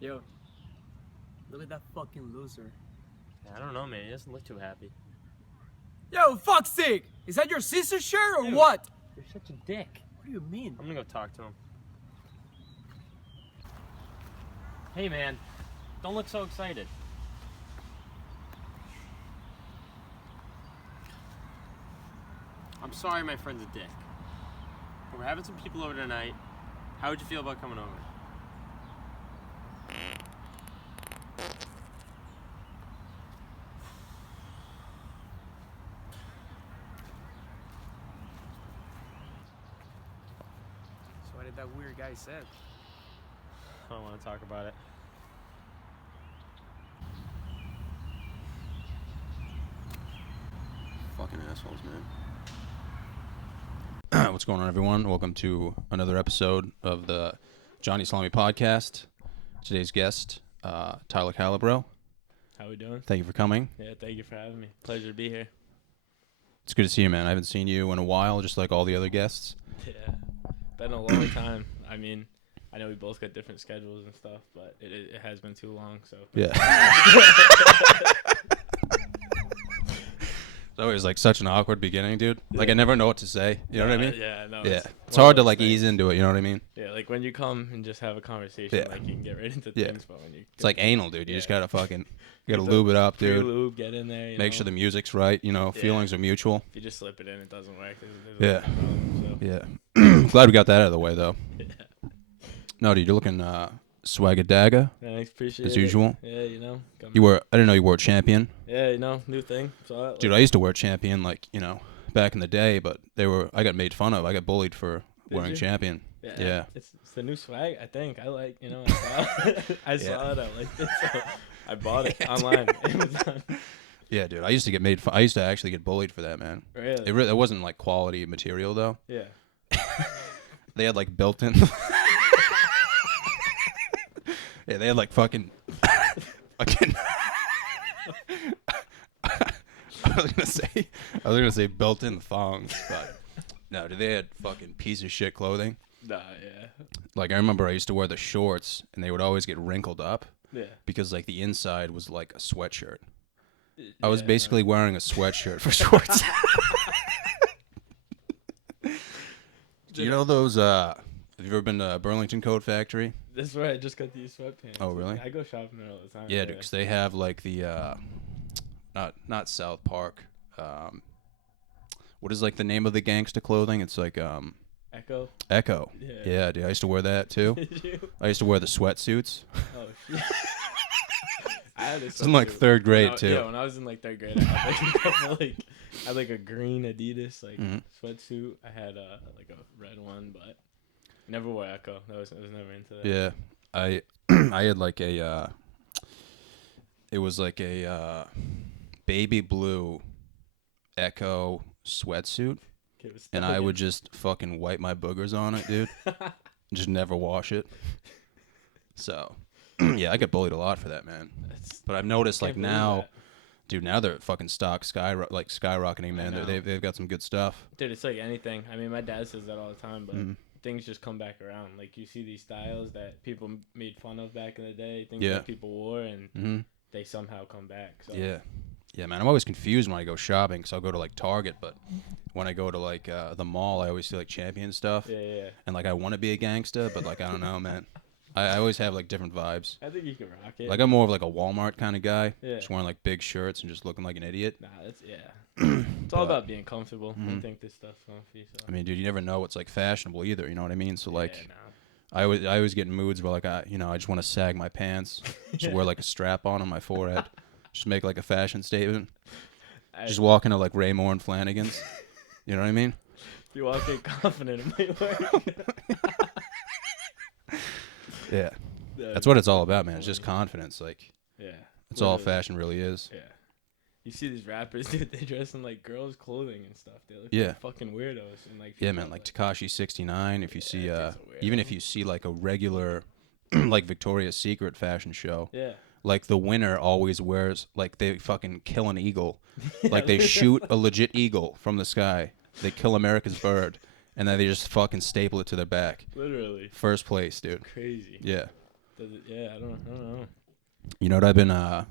Yo, look at that fucking loser. I don't know, man. He doesn't look too happy. Yo, fuck's sake! Is that your sister's shirt or Dude, what? You're such a dick. What do you mean? I'm gonna go talk to him. Hey, man. Don't look so excited. I'm sorry my friend's a dick. But we're having some people over tonight. How would you feel about coming over? So what did that weird guy say? I don't want to talk about it. Fucking assholes, man. What's going on, everyone? Welcome to another episode of the Johnny Salami podcast. Today's guest, Tyler Calabro. How we doing? Thank you for coming. Yeah, thank you for having me. Pleasure to be here. It's good to see you, man. I haven't seen you in a while, just like all the other guests. Yeah, been a long time. I mean, I know we both got different schedules and stuff, but it has been too long, so. Yeah. It's always like such an awkward beginning, dude. Like I never know what to say. You know what I mean? Yeah, no. Yeah. It's hard to like ease into it. You know what I mean? Yeah, like when you come and just have a conversation, Yeah. like you can get right into Yeah. things, but when you. It's like anal, dude. You Yeah. just gotta lube it up, dude. Lube, get in there. Make sure the music's right. You know, Yeah. feelings are mutual. If you just slip it in, it doesn't work. There's Yeah. a problem, so. Yeah. Glad we got that out of the way, though. Yeah. No, dude, you're looking swagadagga Thanks, appreciate as it. usual. Yeah, you know. Come- I didn't know you wore champion. Yeah, you know, new thing. So Dude, I used to wear champion, like, you know, back in the day, but I got made fun of. I got bullied for wearing you? champion. Yeah. It's the new swag, I think. I like, you know, I saw it. I liked it, so I bought it online. Amazon. Yeah, dude, I used to get made fun. I used to actually get bullied for that, man. Really? It wasn't like quality material though. Yeah. They had like built-in. Yeah, they had like fucking. Fucking. I was gonna say built-in thongs, but no, dude, they had fucking piece of shit clothing. Nah, yeah. Like I remember I used to wear the shorts, and they would always get wrinkled up Yeah. because like the inside was like a sweatshirt. I Yeah, was no. basically wearing a sweatshirt for shorts. Do you know those? Have you ever been to Burlington Coat Factory? That's where I just got these sweatpants. Oh, really? I go shopping there all the time. Yeah, dude, 'cause they have like the not South Park. What is like the name of the gangsta clothing? It's like Echo. Echo. Yeah. Yeah, dude, I used to wear that too. Did you? I used to wear the sweatsuits. Oh, shit. I had a It's in like sweatsuit. third grade When I- too. Yeah, when I was in like third grade, I had like a couple, I had like a green Adidas Mhm. sweatsuit. I had like a red one, but never wore Echo. I was never into that. Yeah, I I had like a it was like a baby blue Echo sweatsuit, Okay, but and still, I would just fucking wipe my boogers on it, dude. Just never wash it. So, yeah, I get bullied a lot for that, man. That's- But I've noticed like can't believe now, that. dude, now they're fucking skyrocketing, man. know. They've got some good stuff. Dude, it's like anything. I mean, my dad says that all the time, but Mhm. things just come back around. Like you see these styles that people made fun of back in the day, things Yeah. that people wore, and Hmm. they somehow come back. So Yeah. Yeah, man. I'm always confused when I go shopping, because I'll go to like Target, but when I go to like the mall, I always see like Champion stuff. yeah. And like I want to be a gangsta, but like I don't know, man. I always have like different vibes. I think you can rock it. Like I'm more of like a Walmart kind of guy, Yeah. just wearing like big shirts and just looking like an idiot. Nah, that's It's all about being comfortable. I Mhm. think this stuff's comfy. So. I mean, dude, you never know what's like fashionable either. You know what I mean? So like, yeah, nah. I always get in moods where like I just want to sag my pants, just wear like a strap on my forehead, just make like a fashion statement. Just walk into like Raymore and Flanagan's. You know what I mean? If you walk in confident, it might work. Yeah. That's what it's all about, man. It's just confidence. Like Yeah. that's all literally. fashion really is. Yeah. You see these rappers, dude, they dress in like girls' clothing and stuff. They look Yeah. like fucking weirdos. And like Yeah, people man. Like Tekashi 69. If you see, that dude's a weirdo. even if you see like a regular, like Victoria's Secret fashion show, Yeah. like the winner always wears like they fucking kill an eagle, Yeah, like they literally. shoot a legit eagle from the sky. They kill America's bird, and then they just fucking staple it to their back. Literally. First place, dude. Crazy. Yeah. Does it? Yeah, I don't know. You know what I've been? I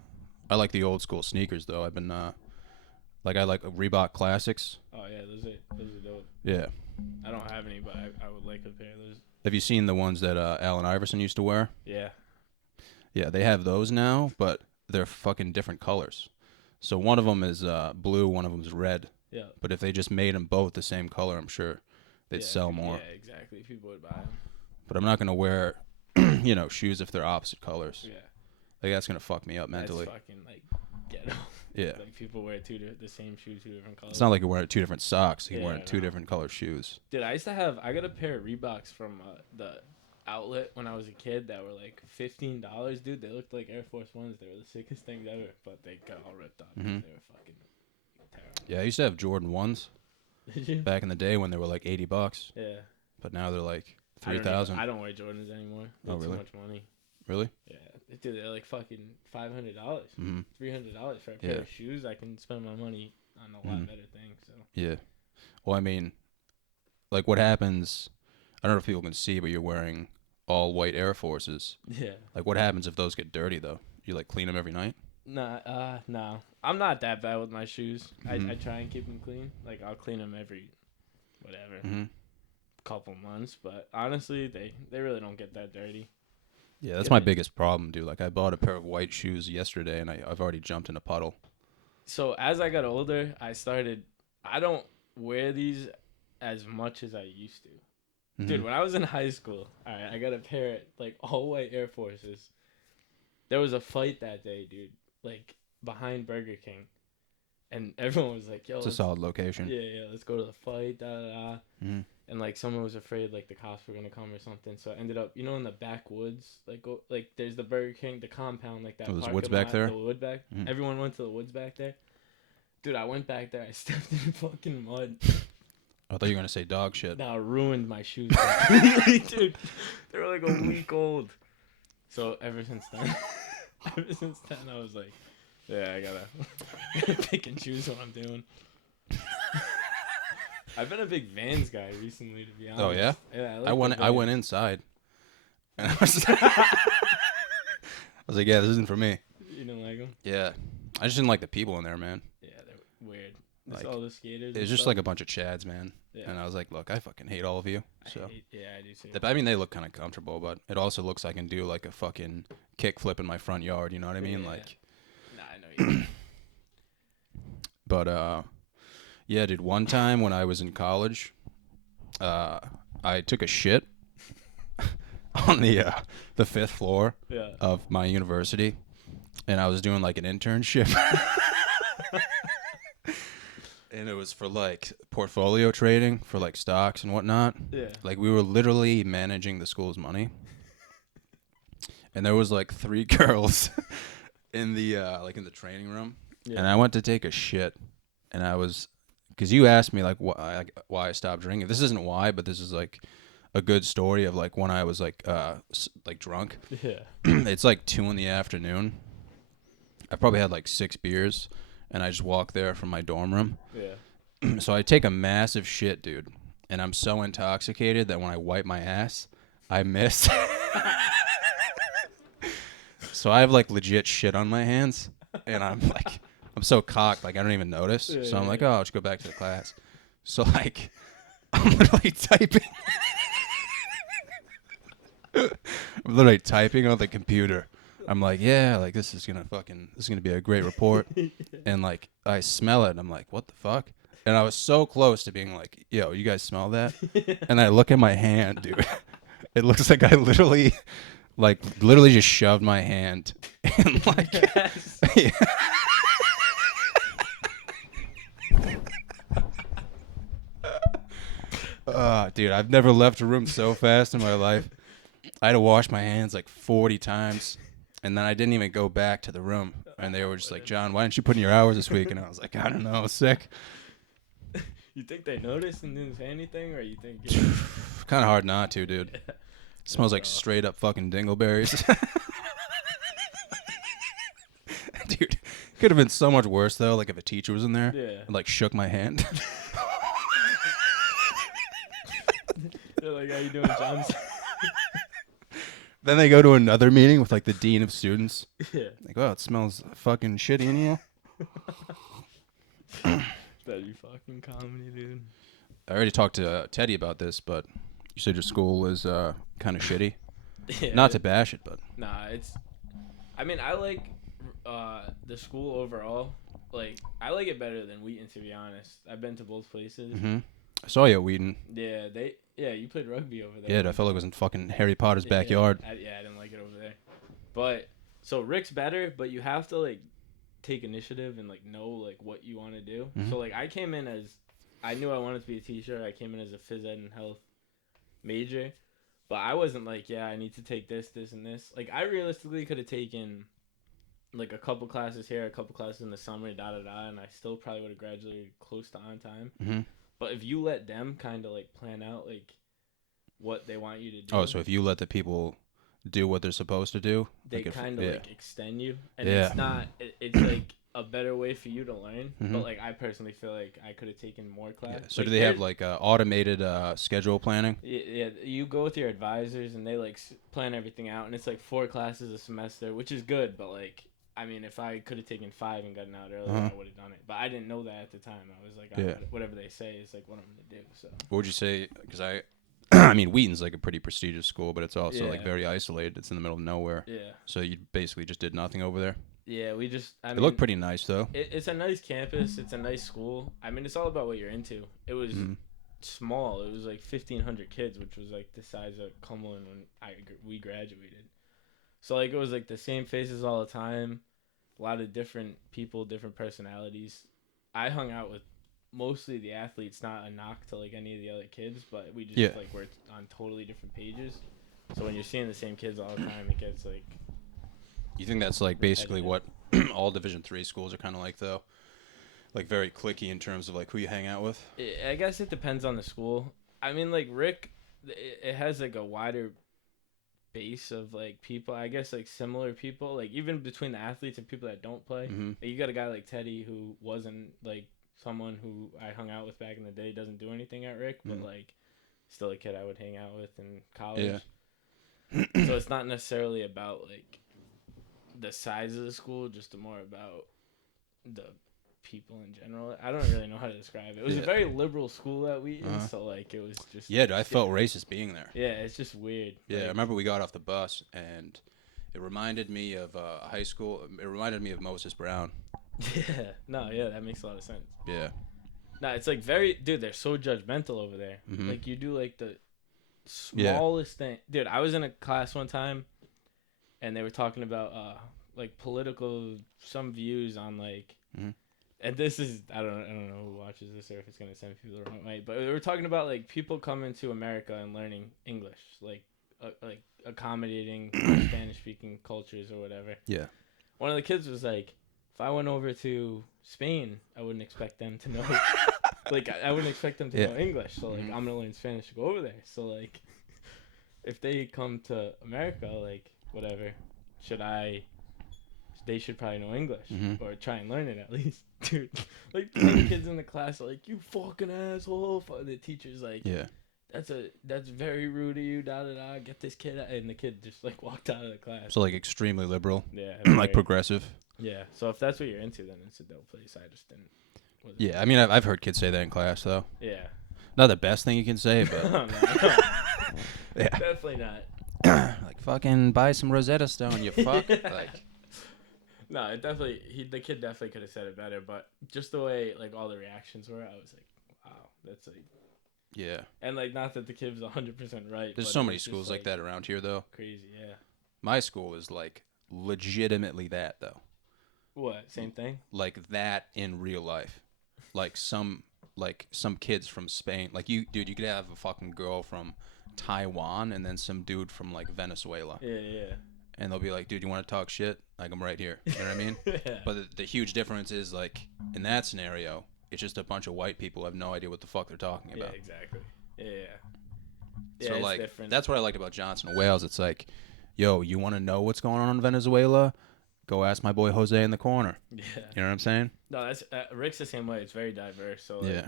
like the old school sneakers though. I've been like I like Reebok Classics. Oh yeah, those are dope. Yeah. I don't have any, but I would like a pair of those. Have you seen the ones that Allen Iverson used to wear? Yeah. Yeah, they have those now, but they're fucking different colors. So one of them is blue, one of them is red. Yeah. But if they just made them both the same color, I'm sure they'd sell more. Yeah, exactly. People would buy them. But I'm not gonna wear, shoes if they're opposite colors. Yeah. Like that's gonna fuck me up mentally. That's fucking like ghetto. Yeah. Like people wear the same shoe, 2 different colors. It's not like you're wearing 2 different socks. You're Yeah, wearing I 2 know. different color shoes. Dude, I got a pair of Reeboks from the outlet when I was a kid that were like $15, dude. They looked like Air Force Ones. They were the sickest things ever, but they got all ripped off. Mhm. They were fucking terrible. Yeah, I used to have Jordan 1s Did you? back in the day when they were like $80, Yeah. but now they're like I don't 3,000. I don't wear Jordans anymore. Oh, They're really? Too much money. Really? Yeah. Dude, they're like fucking $500, Mm-hmm. $300 for a pair Yeah. of shoes. I can spend my money on a lot Mhm. better things. So. Yeah. Well, I mean, like what happens, I don't know if people can see, but you're wearing all white Air Forces. Yeah. Like what happens if those get dirty though? You like clean them every night? No. I'm not that bad with my shoes. Mhm. I try and keep them clean. Like I'll clean them every, whatever, Mm-hmm. couple months. But honestly, they really don't get that dirty. Yeah, that's Yeah. my biggest problem, dude. Like I bought a pair of white shoes yesterday and I've already jumped in a puddle. So as I got older, I don't wear these as much as I used to. Mhm. Dude, when I was in high school, all right, I got a pair of like all white Air Forces. There was a fight that day, dude, like behind Burger King, and everyone was like, "Yo, It's a solid location. yeah, let's go to the fight." Da da da. Mm-hmm. And like someone was afraid like the cops were gonna come or something, so I ended up, in the backwoods, like there's the Burger King, the compound, like that. Oh, there's parking woods back lot, there? The wood back. Mhm. Everyone went to the woods back there. Dude, I went back there. I stepped in fucking mud. I thought you were gonna say dog shit. Now ruined my shoes completely, dude. They were like a week old. So ever since then, I was like, yeah, I gotta pick and choose what I'm doing. I've been a big Vans guy recently, to be honest. Oh yeah? Yeah, I like went inside. And I was like, yeah, this isn't for me. You didn't like them? Yeah. I just didn't like the people in there, man. Yeah, they're weird. It's Like, all the skaters. It's and just stuff. like a bunch of chads, man. Yeah. And I was like, look, I fucking hate all of you. So I do too. I mean, they look kind of comfortable, but it also looks like I can do like a fucking kick flip in my front yard. You know what I mean? Yeah. Like, Nah, I know you. but yeah, dude. One time when I was in college, I took a shit on the 5th floor Yeah. of my university, and I was doing like an internship. And it was for like portfolio trading for like stocks and whatnot. Yeah. Like we were literally managing the school's money. And there was like 3 girls in the in the training room. Yeah. And I went to take a shit, and I was, because you asked me like why I stopped drinking. This isn't why, but this is like a good story of like when I was like drunk. Yeah. It's like 2 PM. I probably had like 6 beers, and I just walked there from my dorm room. Yeah. So I take a massive shit, dude, and I'm so intoxicated that when I wipe my ass, I miss. So I have like legit shit on my hands, and I'm so cocked, like I don't even notice. Yeah, So I'm yeah, like, yeah. oh, I'll just go back to the class. So like, I'm literally typing. I'm literally typing on the computer. I'm like, yeah, like this is gonna be a great report. And like I smell it, and I'm like, what the fuck? And I was so close to being like, yo, you guys smell that? And I look at my hand, dude. It looks like I literally just shoved my hand in like yeah. Dude, I've never left a room so fast in my life. I had to wash my hands like 40 times, and then I didn't even go back to the room. And they were just like, John, why didn't you put in your hours this week? And I was like, I don't know, I was sick. You think they noticed and didn't say anything, or you think? Kind of hard not to, dude. Smells like straight up fucking dingleberries. Dude, could have been so much worse though. Like if a teacher was in there Yeah. and like shook my hand. They're like, how you doing, John? Then they go to another meeting with like the dean of students. Yeah. Like, oh, it smells fucking shitty in here. That'd be fucking comedy, dude. I already talked to Teddy about this, but you said your school is kind of shitty. Yeah. Not to bash it, but Nah, I mean, I like the school overall. Like, I like it better than Wheaton, to be honest. I've been to both places. I saw you at Wheaton. Yeah, you played rugby over there. Yeah, I felt like it was in fucking Harry Potter's backyard. I didn't like it over there. But so Rick's better, but you have to like take initiative and like know like what you want to do. So like I came in as I knew I wanted to be a teacher. I came in as a phys ed and health major, but I wasn't like, yeah, I need to take this, and this. Like I realistically could have taken like a couple classes here, a couple classes in the summer, and I still probably would have graduated close to on time. But if you let them kind of like plan out like what they want you to do. Oh, so if you let the people do what they're supposed to do, they kind of like extend you, and Yeah. it's not. It's like a better way for you to learn. But like I personally feel like I could have taken more class. Yeah. So like, do they have like automated schedule planning? Yeah, you go with your advisors and they like plan everything out, and it's like 4 classes a semester, which is good. But like, I mean, if I could have taken 5 and gotten out earlier, I would have done it. But I didn't know that at the time. I was like, whatever they say is like what I'm gonna do. So What would you say? Because I mean, Wheaton's like a pretty prestigious school, but it's also like Yeah. very isolated. It's in the middle of nowhere. yeah, So you basically just did nothing over there. yeah, we just. I It mean, looked pretty nice though. It's a nice campus. It's a nice school. I mean, it's all about what you're into. It was small. It was like 1,500 kids, which was like the size of Cumberland when we graduated. So like it was like the same faces all the time, a lot of different people, different personalities. I hung out with mostly the athletes, not a knock to like any of the other kids, but we just like were on totally different pages. So when you're seeing the same kids all the time, it gets like. You think that's like basically what all Division III schools are kind of like though? Like very cliquey in terms of like who you hang out with? I guess it depends on the school. I mean, like Rick, it has like a wider base of like people. I guess like similar people, like even between the athletes and people that don't play. Like, you got a guy like Teddy who wasn't like someone who I hung out with back in the day. Doesn't do anything at Rick, but like still a kid I would hang out with in college. Yeah. So it's not necessarily about like the size of the school, just more about the people in general. I don't really know how to describe it. It was a very liberal school at Wheaton, so like it was just I felt racist being there. Yeah, it's just weird. Yeah, like, I remember we got off the bus and it reminded me of high school. It reminded me of Moses Brown. Yeah, that makes a lot of sense. Yeah. No, it's like dude, they're so judgmental over there. Like you do like the smallest thing. Dude, I was in a class one time and they were talking about like some views on like and this is I don't know who watches this or if it's gonna send people the wrong way, but we were talking about like people coming to America and learning English, like accommodating Spanish speaking cultures or whatever. Yeah. One of the kids was like, if I went over to Spain, I wouldn't expect them to know like I wouldn't expect them to know English. So like I'm gonna learn Spanish to go over there. So like if they come to America, like whatever, they should probably know English or try and learn it at least. Dude, like the kids in the class are like, you fucking asshole. The teacher's like, that's very rude of you, get this kid out. And the kid just like walked out of the class. So like extremely liberal. Yeah. Like progressive. Yeah. So if that's what you're into, then it's a dope place. I just didn't. Yeah, I mean I've heard kids say that in class though. Yeah. Not the best thing you can say, but No. yeah. Definitely not. Like fucking buy some Rosetta Stone, you fuck. Like no, the kid definitely could have said it better, but just the way like all the reactions were, I was like, wow, that's like. Yeah. And like not that the kid was 100% right. There's so many schools like that around here though. Crazy, yeah. My school is like legitimately that though. What? Same thing? Like that in real life. Like some kids from Spain. Like you could have a fucking girl from Taiwan and then some dude from like Venezuela. Yeah. And they'll be like, dude, you want to talk shit? Like, I'm right here. You know what I mean? Yeah. But the huge difference is, like, in that scenario, it's just a bunch of white people who have no idea what the fuck they're talking about. Yeah, exactly. Yeah. So, it's like, different. that's what I liked about Johnson and Wales. It's like, yo, you want to know what's going on in Venezuela? Go ask my boy Jose in the corner. Yeah. You know what I'm saying? No, that's Rick's the same way. It's very diverse. So, like, Yeah.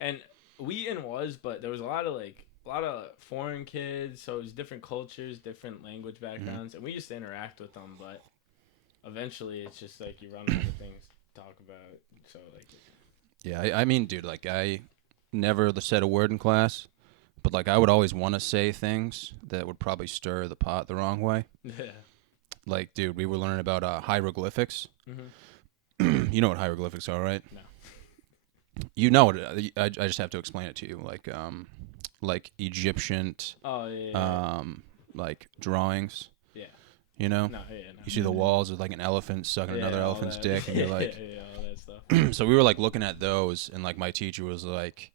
And Wheaton was, but there was a lot of, like, a lot of foreign kids, so it was different cultures, different language backgrounds, and we used to interact with them, but eventually it's just like you run out of things to talk about. So like, Yeah, I mean, dude, like I never said a word in class, but like I would always want to say things that would probably stir the pot the wrong way. yeah. Like, dude, we were learning about hieroglyphics. Mm-hmm. You know what hieroglyphics are, right? No. You know it. I just have to explain it to you. Like Egyptian, Oh yeah. like drawings. Yeah. You know. No. Yeah. No. You see the walls with like an elephant sucking another all elephant's that. dick, and you're like, yeah, all that stuff. so we were like looking at those, and like my teacher was like,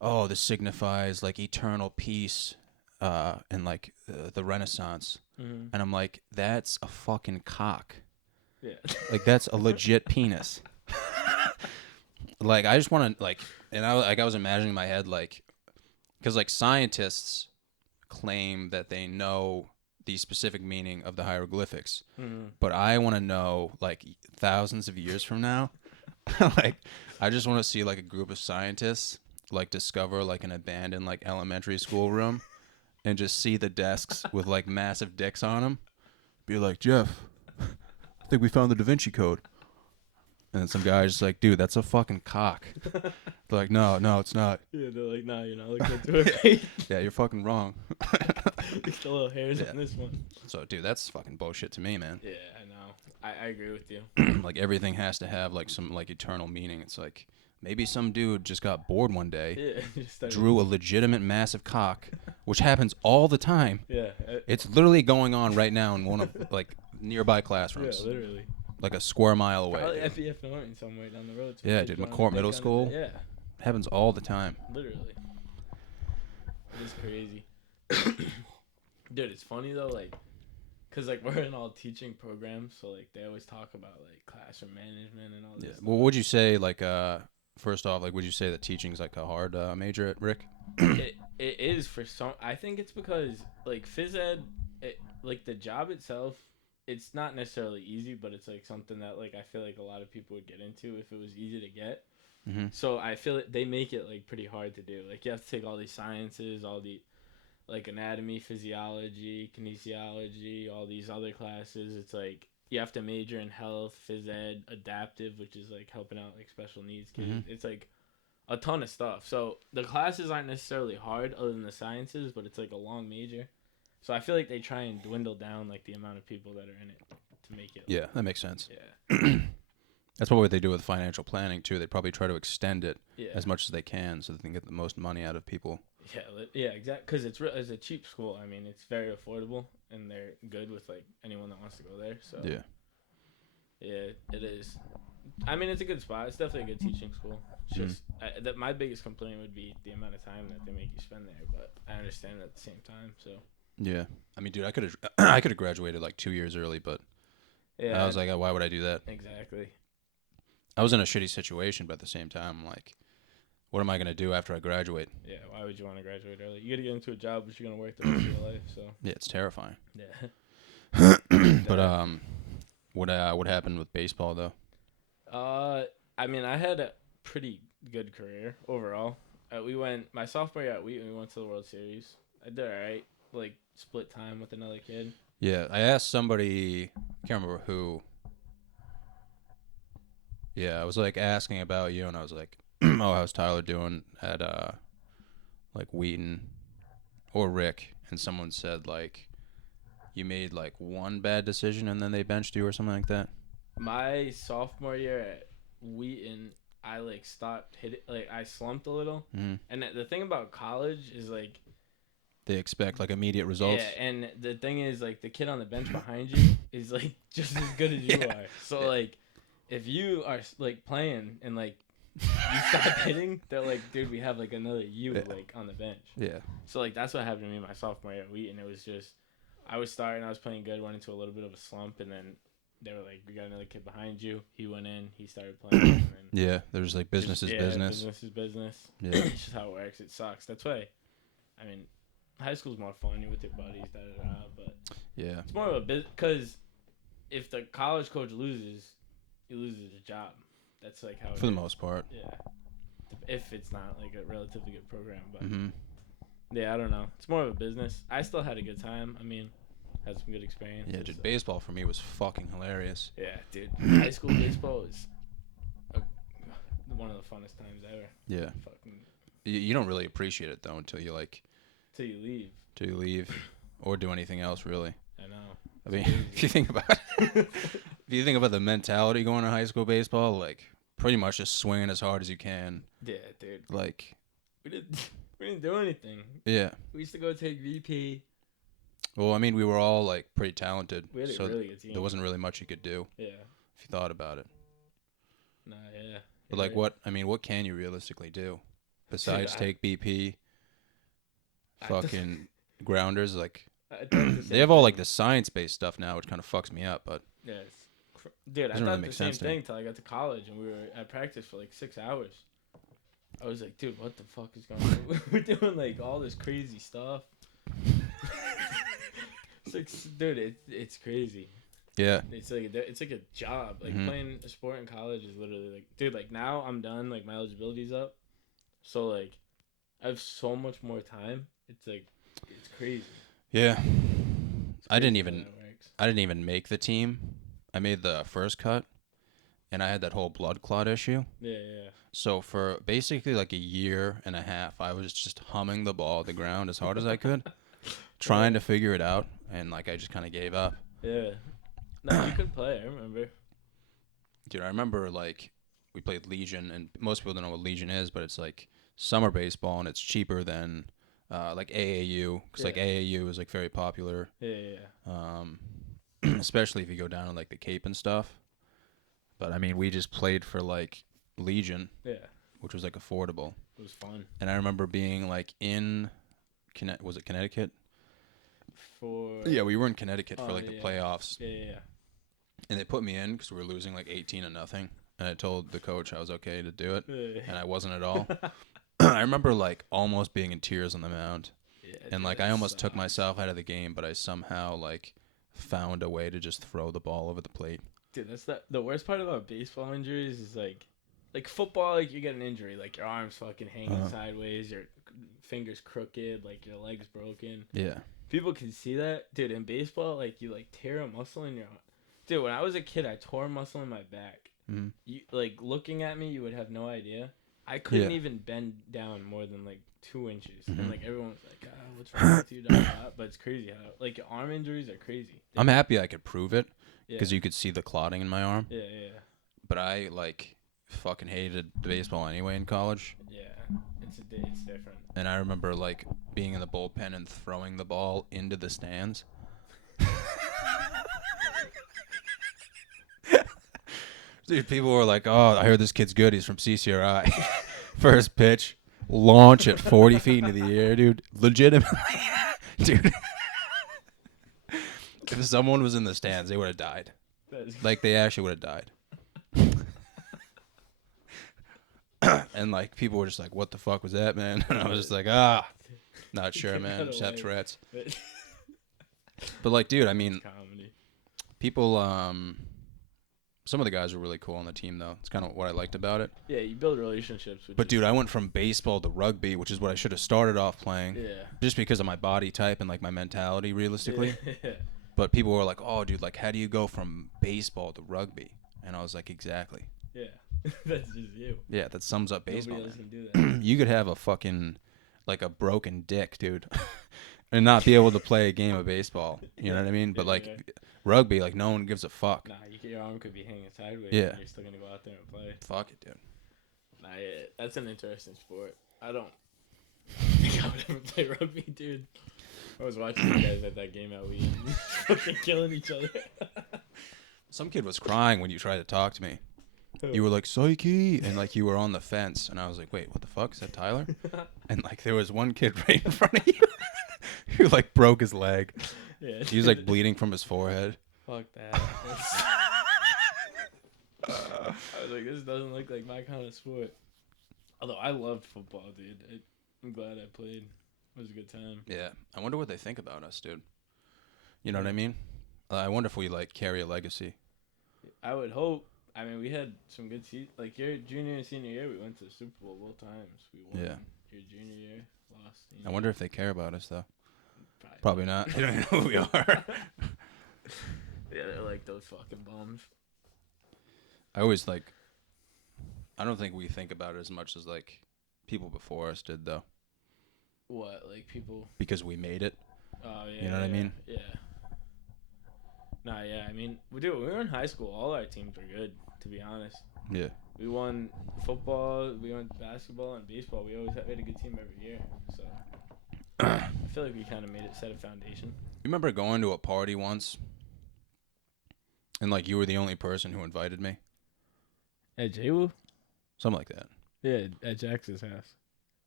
"Oh, this signifies like eternal peace, and like the Renaissance," Mm-hmm. and I'm like, "That's a fucking cock. Yeah. Like that's a legit penis." Like I just want to like, and I was imagining in my head like, because like scientists claim that they know the specific meaning of the hieroglyphics, but I want to know like thousands of years from now, like I just want to see like a group of scientists like discover like an abandoned like elementary school room, and just see the desks with like massive dicks on them, be like, Jeff, I think we found the Da Vinci Code. And then some guy's just like, dude, that's a fucking cock. They're like, no, it's not. Yeah, they're like, nah, you're not looking into it right. Yeah, you're fucking wrong. It's the little hairs on this one. So, dude, that's fucking bullshit to me, man. Yeah, I know. I agree with you. Like, everything has to have, like, some, like, eternal meaning. It's like, maybe some dude just got bored one day, Yeah, just started- drew a legitimate massive cock, which happens all the time. Yeah. It's literally going on right now in one of, like, nearby Yeah, classrooms. literally. Like a square mile away. Probably Dude. FEF Norton somewhere down the road. Some Yeah, kids dude, drawing McCourt a dick Middle on it. School. Yeah, Happens all the time. literally. It is crazy. Dude, it's funny though, like, cause like we're in all teaching programs, so like they always talk about like classroom management and all this. Yeah. stuff. Well, would you say, like, first off, like, would you say that teaching's like a hard major at Rick? it is for some. I think it's because like phys ed, like the job itself, it's not necessarily easy, but it's like something that like I feel like a lot of people would get into if it was easy to get. Mm-hmm. So I feel it, they make it like pretty hard to do. Like you have to take all these sciences, all the like anatomy, physiology, kinesiology, all these other classes. It's like you have to major in health, phys ed, adaptive, which is like helping out like special needs kids. Mm-hmm. It's like a ton of stuff. So the classes aren't necessarily hard other than the sciences, but it's like a long major. So I feel like they try and dwindle down like the amount of people that are in it to make it. Yeah, that makes sense. Yeah. That's probably what they do with financial planning too. They probably try to extend it Yeah. as much as they can so they can get the most money out of people. Yeah, exactly. Because it's a cheap school. I mean, it's very affordable, and they're good with like anyone that wants to go there. So Yeah. yeah, it is. I mean, it's a good spot. It's definitely a good teaching school. It's just that my biggest complaint would be the amount of time that they make you spend there. But I understand it at the same time. So Yeah. I mean, dude, I could have graduated like 2 years early, but yeah, I was like, oh, why would I do that? exactly. I was in a shitty situation, but at the same time, I'm like, what am I gonna do after I graduate? Yeah, why would you want to graduate early? You got to get into a job, but you're gonna work the rest of your life. So Yeah, it's terrifying. yeah. But what happened with baseball though? I mean, I had a pretty good career overall. We went my sophomore year at Wheaton. We went to the World Series. I did all right. Like split time with another kid. Yeah, I asked somebody, I can't remember who. Yeah, I was like asking about you, and I was like, "Oh, how's Tyler doing at like Wheaton or Rick?" And someone said like, "You made like one bad decision, and then they benched you or something like that." My sophomore year at Wheaton, I like stopped hitting. Like I slumped a little. Mm-hmm. And the thing about college is like. They expect like immediate results. Yeah, and the thing is like the kid on the bench behind you is like just as good as you Yeah. are. So like, if you are like playing and like you stop hitting, they're like, dude, we have like another you like on the bench. Yeah. So like that's what happened to me my sophomore year at Wheaton. It was just I was starting, I was playing good, went into a little bit of a slump, and then they were like, we got another kid behind you. He went in, he started playing. And then Yeah, there's like business is business. Business is business. Yeah. It's just how it works. It sucks. That's why. I mean, high school's more fun. You're with your buddies, but Yeah. it's more of a bit because if the college coach loses, he loses his job. That's like how. For the most part. Yeah. If it's not like a relatively good program, but Mm-hmm. Yeah, I don't know. It's more of a business. I still had a good time. I mean, had some good experience. Yeah, dude, baseball for me was fucking hilarious. Yeah, dude. High school baseball was one of the funnest times ever. Yeah. Fucking You don't really appreciate it though until you like till you leave. or do anything else really. I know. I mean, if you think about the mentality going to high school baseball, like pretty much just swinging as hard as you can. Yeah, dude. Like We didn't do anything. yeah. We used to go take VP. Well, I mean, we were all like pretty talented, We had a so really good team. there wasn't really much you could do Yeah. if you thought about it. Nah, yeah. But like, what can you realistically do besides take BP, fucking grounders? Like, they have all like the science-based stuff now, which kind of fucks me up. But yeah, dude, I doesn't thought really the make same sense to me. thing till I got to college and we were at practice for like 6 hours. I was like, dude, what the fuck is going on? We're doing like all this crazy stuff. It's like, dude, it's crazy. yeah, It's like a job. Like playing a sport in college is literally like, dude, like now I'm done. Like my eligibility's up, so like I have so much more time. It's like it's crazy. yeah. I didn't Crazy how even that works. I didn't even make the team. I made the first cut, and I had that whole blood clot issue. Yeah, yeah. So for basically like a year and a half, I was just humming the ball at the ground as hard as I could, trying to figure it out, and like I just kind of gave up. Yeah. No, you could play. I remember. Dude, I remember like we played Legion, and most people don't know what Legion is, but it's like summer baseball, and it's cheaper than like AAU, because like Yeah. AAU is like very popular, Yeah, yeah. especially if you go down to like the Cape and stuff. But I mean, we just played for like Legion, Yeah. which was like affordable. It was fun. And I remember being like in was it Connecticut? Yeah, we were in Connecticut for like the playoffs, Yeah, yeah, yeah. and they put me in because we were losing like 18-0, and I told the coach I was okay to do it, Yeah. and I wasn't at all. I remember like almost being in tears on the mound, Yeah, and dude, like that I almost took sucks. myself out of the game, but I somehow like found a way to just throw the ball over the plate. Dude, that's the worst part about baseball injuries is like football, like you get an injury, like your arm's fucking hanging sideways, your fingers crooked, like your legs broken. Yeah. People can see that, dude. In baseball, like you like tear a muscle in your arm. Dude, when I was a kid, I tore a muscle in my back. Mhm. You like looking at me, you would have no idea. I couldn't Yeah. even bend down more than like 2 inches, Mhm. and like everyone was like, "What's wrong with you?" Da, da, da. But it's crazy how like your arm injuries are crazy. I'm happy I could prove it Yeah, because you could see the clotting in my arm, yeah, yeah, but I like fucking hated baseball anyway in college. yeah. It's different. And I remember like being in the bullpen and throwing the ball into the stands. Dude, people were like, "Oh, I heard this kid's good. He's from CCRI." First pitch, launch at 40 feet into the air, dude. Legitimately, dude. If someone was in the stands, they would have died. Like they actually would have died. And like people were just like, "What the fuck was that, man?" And I was just like, not sure, man. Just have Tourette's. But like, dude, I mean, Comedy. people, some of the guys were really cool on the team, though. It's kind of what I liked about it. Yeah, you build relationships with. But dude, I went from baseball to rugby, which is what I should have started off playing, Yeah. just because of my body type and like my mentality, realistically. Yeah. But people were like, "Oh, dude, like, how do you go from baseball to rugby?" And I was like, "Exactly. Yeah. That's just you. Yeah, that sums up baseball, Nobody else man. can do that. You could have a fucking like a broken dick, dude, and not be able to play a game of baseball. You know what I mean? But like Yeah. rugby, like no one gives a fuck. Nah, your arm could be hanging sideways. Yeah. And you're still gonna go out there and play. Fuck it, dude. Nah, yeah, that's an interesting sport. I don't think I would ever play rugby, dude. I was watching you guys at that game at we fucking killing each other. Some kid was crying when you tried to talk to me. You were like, "Psyche," and like you were on the fence, and I was like, "Wait, what the fuck? Is that Tyler?" And like there was one kid right in front of you who like broke his leg. Yeah. He was like bleeding from his forehead. Fuck that. I was like, this doesn't look like my kind of sport. Although I loved football, dude. I'm glad I played. It was a good time. Yeah, I wonder what they think about us, dude. You know what I mean? I wonder if we like carry a legacy. I would hope. I mean, we had some good seasons. Like your junior and senior year, we went to the Super Bowl both times. We won. Yeah. your junior year. Lost. I wonder if they care about us though. Probably. Probably not. They don't even know who we are. Yeah, they're like those fucking bums. I always like. I don't think we think about it as much as like people before us did though. What, like people? Because we made it. Oh yeah. You know what I mean? Yeah. Nah, yeah. I mean, dude, when we were in high school, all our teams were good. To be honest. Yeah. We won football, we won basketball, and baseball. We always had a good team every year. So I feel like we kind of made it, set a foundation. You remember going to a party once, and like you were the only person who invited me? At J-Woo? Something like that. Yeah, at Jax's house.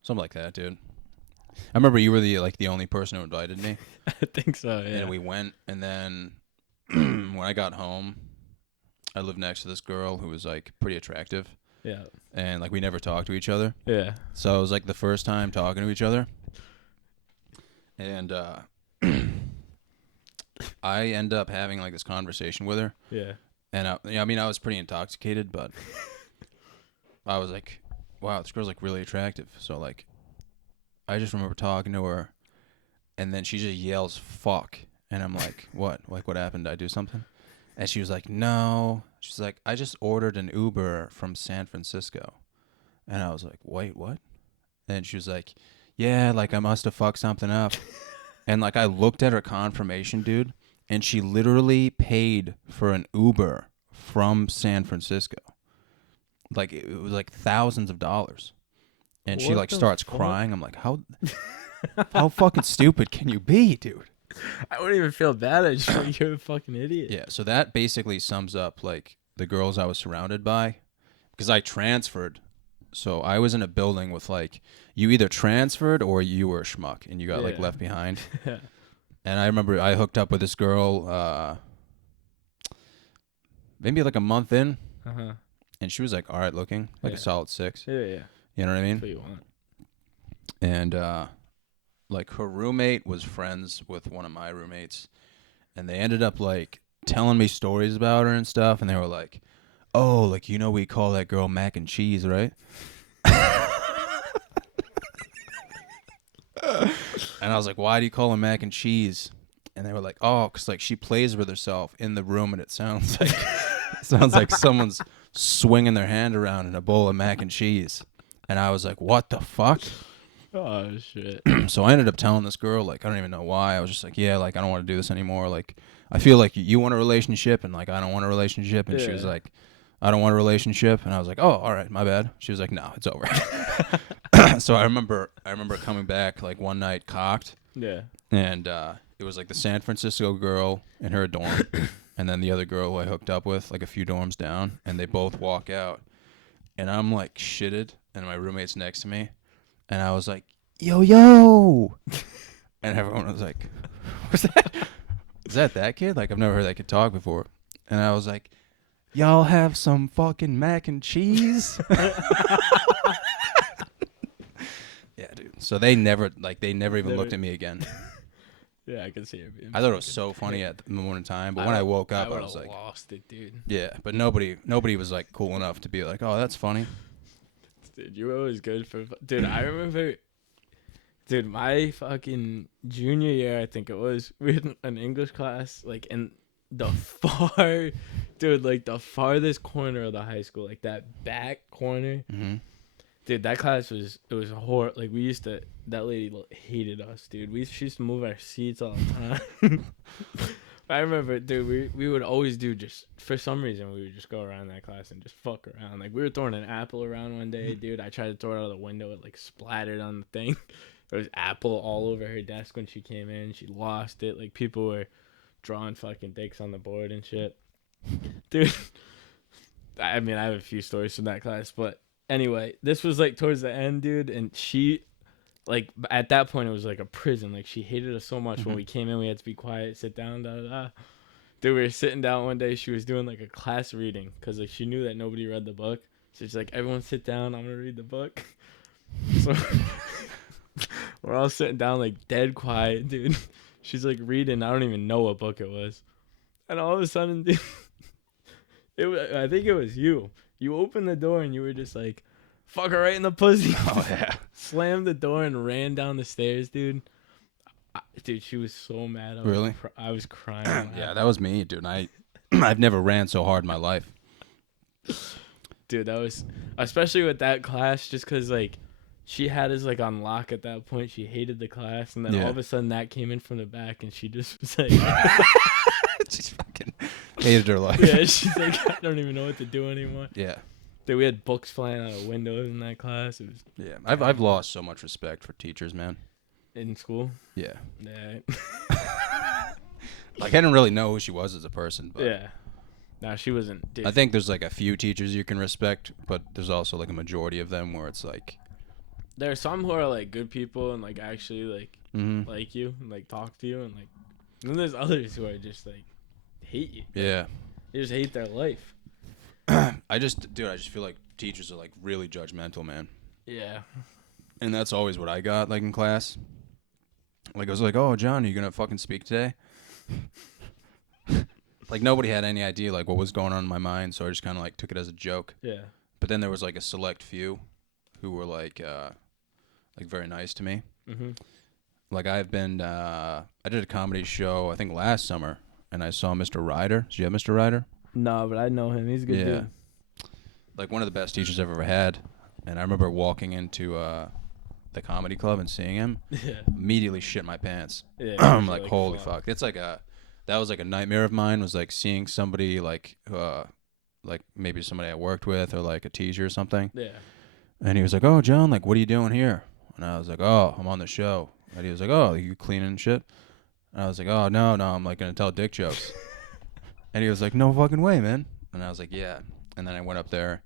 Something like that, dude. I remember you were the only person who invited me. I think so, yeah. And we went, and then when I got home, I lived next to this girl who was like pretty attractive. Yeah. And like we never talked to each other. Yeah. So it was like the first time talking to each other. And I end up having like this conversation with her. Yeah. And I was pretty intoxicated, but I was like, wow, this girl's like really attractive. So like I just remember talking to her, and then she just yells fuck, and I'm like, what? Like what happened? Did I do something? And she was like, no. She's like, I just ordered an Uber from San Francisco. And I was like, wait, what? And she was like, yeah, like I must have fucked something up. And like I looked at her confirmation, dude, and she literally paid for an Uber from San Francisco. Like it was like thousands of dollars. And she What like the starts fuck? crying. I'm like, how fucking stupid can you be, dude? I wouldn't even feel bad. I just feel like you're a fucking idiot. Yeah, so that basically sums up like the girls I was surrounded by, because I transferred. So I was in a building with like, you either transferred or you were a schmuck and you got like Yeah. left behind. Yeah. And I remember I hooked up with this girl maybe like a month in, Uh-huh. and she was like all right looking, like a Yeah. solid 6. Yeah, yeah. You know what I That's mean? what you want. And like her roommate was friends with one of my roommates, and they ended up like telling me stories about her and stuff, and they were like, oh, like we call that girl mac and cheese, right? And I was like, why do you call her mac and cheese? And they were like, oh, because like she plays with herself in the room, and it sounds like someone's swinging their hand around in a bowl of mac and cheese. And I was like, what the fuck? Oh, shit. So I ended up telling this girl, like, I don't even know why. I was just like, yeah, like, I don't want to do this anymore. Like, I feel like you want a relationship, and like, I don't want a relationship. And she was Yeah. like, I don't want a relationship. And I was like, oh, all right, my bad. She was like, no, it's over. So I remember coming back like one night cocked, Yeah. and it was like the San Francisco girl in her dorm, and then the other girl who I hooked up with like a few dorms down, and they both walk out, and I'm like shitted, and my roommate's next to me, and I was like, yo, and everyone was like, what's that? Is that kid? Like, I've never heard that kid talk before. And I was like, y'all have some fucking mac and cheese? Yeah, dude. So they never even looked at me again. Yeah, I can see it being. I thought it was so funny at the moment in time, but when I woke up, I was like, lost it, dude. yeah, but nobody was like cool enough to be like, oh, that's funny. Dude, you were always good for. Dude, I remember. Dude, my fucking junior year, I think it was, we had an English class, like, in the the farthest corner of the high school, like, that back corner. Mm-hmm. Dude, that class was horrible. Like, that lady hated us, dude. She used to move our seats all the time. I remember, dude, we would always for some reason, we would just go around that class and just fuck around. Like, we were throwing an apple around one day, dude. I tried to throw it out of the window. It, like, splattered on the thing. There was apple all over her desk when she came in. She lost it. Like, people were drawing fucking dicks on the board and shit. Dude, I mean, I have a few stories from that class, but anyway, this was, like, towards the end, dude, and she, like, at that point, it was like a prison. Like, she hated us so much. When we came in, we had to be quiet, sit down, da-da-da. Dude, we were sitting down one day. She was doing, like, a class reading because, like, she knew that nobody read the book. So she's like, everyone sit down. I'm going to read the book. So we're all sitting down, like, dead quiet, dude. She's, like, reading. I don't even know what book it was. And all of a sudden, dude, I think it was you. You opened the door and you were just like, fuck her right in the pussy. Oh yeah. slammed the door and ran down the stairs, dude. Dude, she was so mad. Really? I was crying. Yeah, that was me, dude. I've never ran so hard in my life. Dude, that was especially with that class, just because like she had us like on lock at that point. She hated the class, and then all of a sudden that came in from the back, and she just was like, she's fucking hated her life. yeah, she's like, I don't even know what to do anymore. Yeah. Dude, we had books flying out of windows in that class. It was I've lost so much respect for teachers, man. in school. Yeah. Yeah. Like I didn't really know who she was as a person, but Yeah. No, she wasn't. Dude. I think there's like a few teachers you can respect, but there's also like a majority of them where it's like there are some who are like good people and like actually like mm-hmm. like you and like talk to you, and like then there's others who are just like hate you. Yeah. They just hate their life. I just feel like teachers are like really judgmental, man. Yeah. And that's always what I got like in class. Like I was like, "Oh, John, are you gonna fucking speak today?" Like nobody had any idea like what was going on in my mind, so I just kind of like took it as a joke. Yeah. But then there was like a select few who were like very nice to me. Mm-hmm. Like I did a comedy show I think last summer, and I saw Mr. Ryder. Did you have Mr. Ryder? No, but I know him. He's a good dude. Like one of the best teachers I've ever had. And I remember walking into the comedy club and seeing him. Yeah. Immediately shit my pants. Yeah. I'm like, holy fuck. It's like that was like a nightmare of mine, was like seeing somebody like maybe somebody I worked with or like a teacher or something. Yeah. And he was like, "Oh, John, like what are you doing here?" And I was like, "Oh, I'm on the show." And he was like, "Oh, you cleaning and shit?" And I was like, "Oh, no, I'm like gonna tell dick jokes." And he was like, "No fucking way, man." And I was like, "Yeah." And then I went up there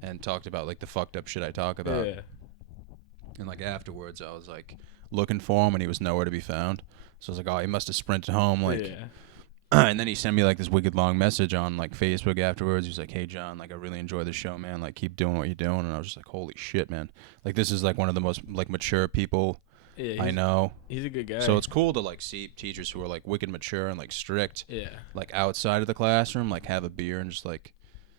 and talked about like the fucked up shit I talk about. Yeah. And like afterwards, I was like looking for him, and he was nowhere to be found. So I was like, "Oh, he must have sprinted home." Like, yeah. And then he sent me like this wicked long message on like Facebook afterwards. He was like, "Hey, John, like I really enjoy the show, man. Like keep doing what you're doing." And I was just like, "Holy shit, man! Like this is like one of the most like mature people I know." He's a good guy. So it's cool to like see teachers who are like wicked mature and like strict. Yeah. Like outside of the classroom, like have a beer and just like.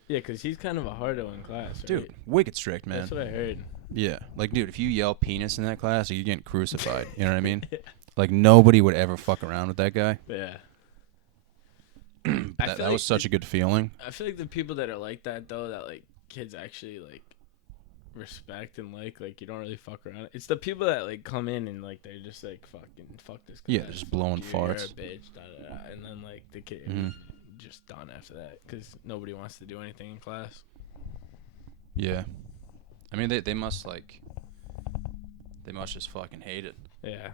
Yeah, because he's kind of a hardo in class, right? Dude, wicked strict, man. That's what I heard. Yeah. Like, dude, if you yell penis in that class, you're getting crucified. You know what I mean? Yeah. Like, nobody would ever fuck around with that guy. Yeah. that was such a good feeling. I feel like the people that are like that, though, that, like, kids actually, like, respect and like you don't really fuck around. It's the people that, like, come in and, like, they're just, like, fuck this guy. Yeah, they're just blowing farts. You're a bitch, da-da-da. And then, like, the kid... Mm-hmm. just done after that because nobody wants to do anything in class. Yeah, I mean they must just fucking hate it. Yeah,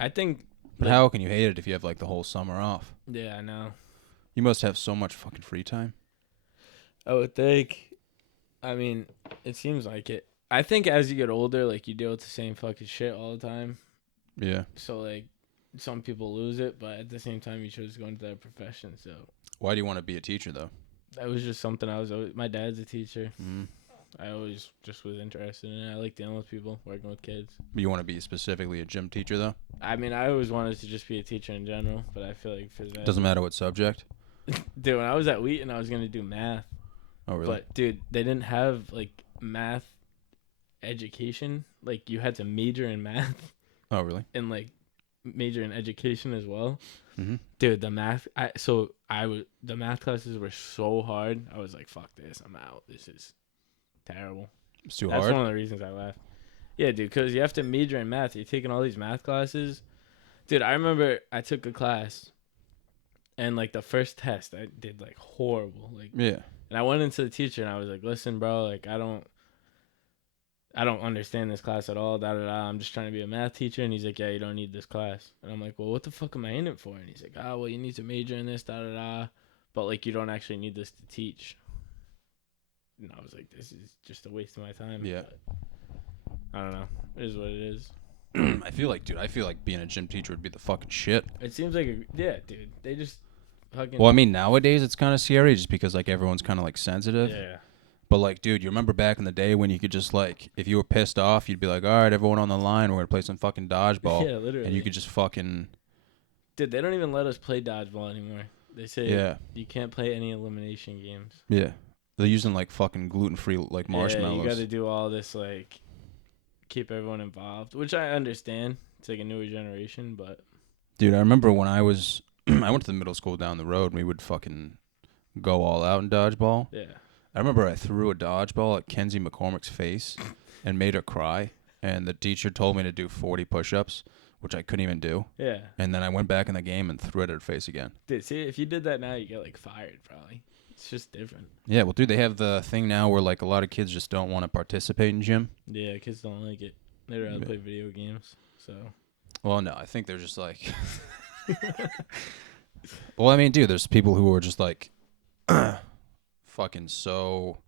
I think. But how can you hate it if you have like the whole summer off? Yeah, I know. You must have so much fucking free time. I would think. I mean, it seems like it. I think as you get older, like you deal with the same fucking shit all the time. Yeah. So like, some people lose it, but at the same time, you chose to go into that profession. So. Why do you want to be a teacher, though? That was just something I was always... My dad's a teacher. Mm-hmm. I always just was interested in it. I like dealing with people, working with kids. But you want to be specifically a gym teacher, though? I mean, I always wanted to just be a teacher in general, but I feel like for that... Doesn't matter what subject? Dude, when I was at Wheaton, I was going to do math. Oh, really? But, dude, they didn't have, like, math education. Like, you had to major in math. Oh, really? And, like, major in education as well. Mm-hmm. Dude, the math classes were so hard. I was like, fuck this, I'm out. This is terrible. It's too That's hard? one of the reasons I left. Yeah, dude, because you have to major in math. You're taking all these math classes. Dude, I remember I took a class, and like the first test, I did like horrible. Like, yeah. And I went into the teacher and I was like, listen, bro, like I don't understand this class at all. Da da da. I'm just trying to be a math teacher. And he's like, yeah, you don't need this class. And I'm like, well, what the fuck am I in it for? And he's like, well, you need to major in this, da da da. But like, you don't actually need this to teach. And I was like, this is just a waste of my time. Yeah. But I don't know. It is what it is. I feel like being a gym teacher would be the fucking shit. It seems like, yeah, dude. They just fucking. Well, I mean, nowadays it's kind of scary just because like everyone's kind of like sensitive. Yeah. But, like, dude, you remember back in the day when you could just, like, if you were pissed off, you'd be like, all right, everyone on the line, we're going to play some fucking dodgeball. Yeah, literally. And you could just fucking... Dude, they don't even let us play dodgeball anymore. They say you can't play any elimination games. Yeah. They're using, like, fucking gluten-free, like, marshmallows. Yeah, you got to do all this, like, keep everyone involved, which I understand. It's like a newer generation, but Dude, I remember when I was I went to the middle school down the road and we would fucking go all out in dodgeball. yeah. I remember I threw a dodgeball at Kenzie McCormick's face and made her cry, and the teacher told me to do 40 push-ups, which I couldn't even do. Yeah. And then I went back in the game and threw it at her face again. Dude, see, if you did that now, you get like fired probably. It's just different. Yeah, well, dude, they have the thing now where like a lot of kids just don't want to participate in gym. Yeah, kids don't like it. They'd rather play video games. So. Well, no, I think they're just like. Well, I mean, dude, there's people who are just like, fucking so.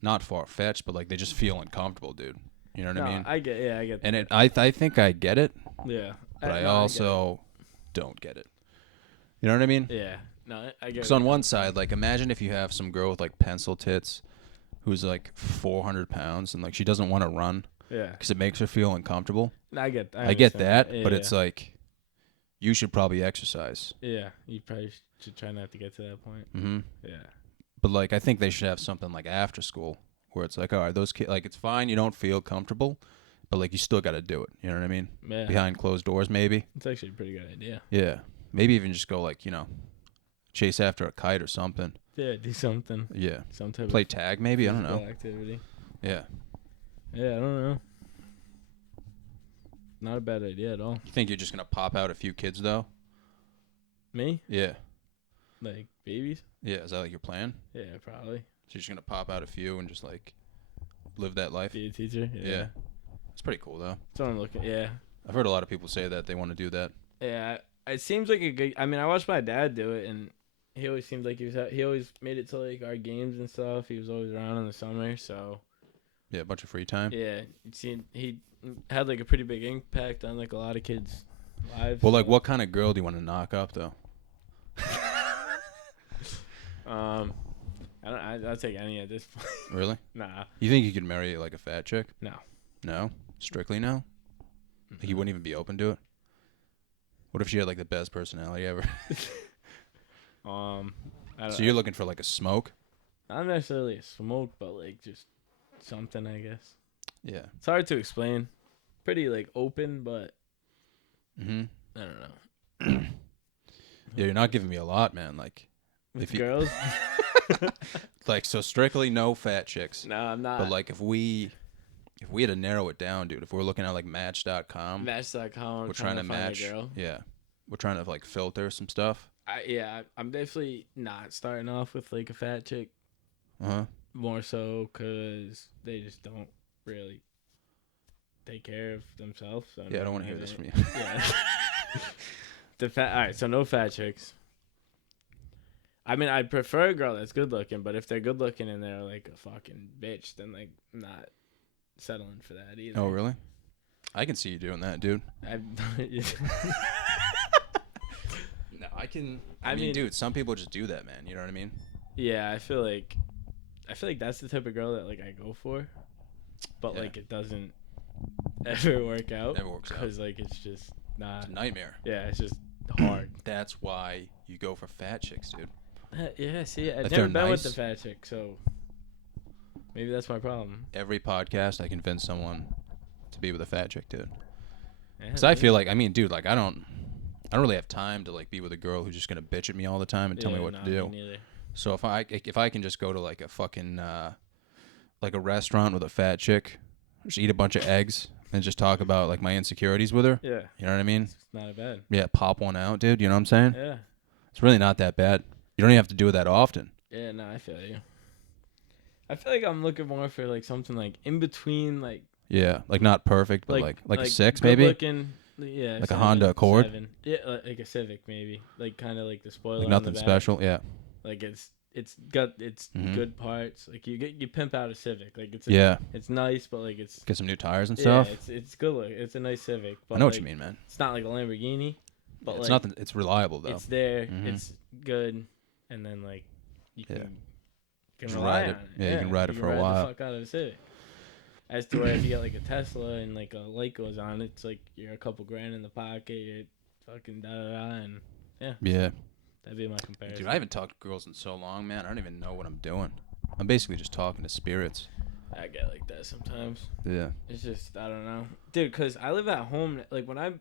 Not far fetched, but like they just feel uncomfortable, dude. You know what I mean? I get that. And I think I get it, Yeah. but I also don't get it. You know what I mean? Yeah. No, I get it. Because on one side, like, imagine if you have some girl with like pencil tits, who's like 400 pounds, and like she doesn't want to run. Yeah. Because it makes her feel uncomfortable. I get that, Yeah, but yeah. it's like, you should probably exercise. Yeah, you probably should try not to get to that point. Mm-hmm. Yeah. But like, I think they should have something like after school, where it's like, all right, those kids, like, it's fine, you don't feel comfortable, but like, you still got to do it. You know what I mean? Yeah. Behind closed doors, maybe. It's actually a pretty good idea. Yeah. Maybe even just go like, chase after a kite or something. Yeah, do something. Yeah. Some type Play of tag, maybe. I don't know. physical activity. Yeah. Yeah, I don't know. Not a bad idea at all. You think you're just gonna pop out a few kids though? Me? Yeah. Like babies? Yeah. Is that like your plan? Yeah, probably. So you're just gonna pop out a few and just like live that life? Be a teacher? Yeah. It's pretty cool though. That's what I'm looking. Yeah. I've heard a lot of people say that they want to do that. Yeah. It seems like a good. I mean, I watched my dad do it, and he always seemed like he always made it to like our games and stuff. He was always around in the summer, so. Yeah, a bunch of free time. Yeah, he had like a pretty big impact on like a lot of kids' lives. Well, like, what kind of girl do you want to knock up though? I'll take any at this point. Really? Nah. You think you could marry like a fat chick? No. No? Strictly no? Like, you wouldn't even be open to it? What if she had like the best personality ever? I don't, So you're looking for like a smoke? not necessarily a smoke, but like just something, I guess. Yeah. It's hard to explain. Pretty like open, but Mm-hmm. I don't know. Yeah, you're not giving me a lot, man. Like, With if you girls? like, so strictly no fat chicks. No, I'm not. But like, if we had to narrow it down, dude, if we're looking at like Match.com, Match.com. we're trying to match. Find a girl. Yeah, we're trying to like filter some stuff. I'm definitely not starting off with like a fat chick. Uh-huh. More so because they just don't really take care of themselves. So Yeah, I don't want to hear this from you. Yeah. All right, so no fat chicks. I mean, I'd prefer a girl that's good looking, but if they're good looking and they're like a fucking bitch, then like I'm not settling for that either. Oh, really? I can see you doing that, dude. No, I can. I mean, dude, some people just do that, man. You know what I mean? Yeah, I feel like that's the type of girl that like I go for, but Yeah. like it doesn't ever work out. Never works out. Because like it's just not. It's a nightmare. Yeah, it's just hard. That's why you go for fat chicks, dude. Yeah, see, I've If never they're been with the nice. fat chick, so maybe that's my problem. Every podcast, I convince someone to be with a fat chick, dude. Yeah, Because I feel like, I mean, dude, like I don't really have time to like be with a girl who's just gonna bitch at me all the time and tell me what to do. Me neither. So if I can just go to like a fucking like a restaurant with a fat chick, just eat a bunch of eggs and just talk about like my insecurities with her. Yeah, You know what I mean? it's not a bad. Yeah, pop one out, dude. You know what I'm saying? Yeah, It's really not that bad. You don't even have to do it that often. yeah, no, I feel you. I feel like I'm looking more for like something like in between, like Yeah, like not perfect, but like a 6 good maybe. looking, yeah, Like a 7, Honda Accord? 7. Yeah, like a Civic maybe, like kind of like the spoiler. Like on the nothing back. special. Yeah. Like it's got Mhm. good parts. Like you pimp out a Civic. Like Yeah. it's nice, but like it's Get some new tires and yeah, stuff. it's good. Look, it's a nice Civic. But I know what like, you mean, man. It's not like a Lamborghini, but Yeah, like it's nothing. It's reliable though. it's there. Mhm. It's good, and then like you Yeah. can Just rely ride it. on it. Yeah, you can ride it for a ride while. The fuck out of a Civic. As to where if you get like a Tesla and like a light goes on, it's like you're a couple grand in the pocket. You're fucking da da da, and Yeah. that'd be my comparison. Dude, I haven't talked to girls in so long, man. I don't even know what I'm doing. I'm basically just talking to spirits. I get like that sometimes. Yeah. It's just I don't know, dude. Cause I live at home. Like when I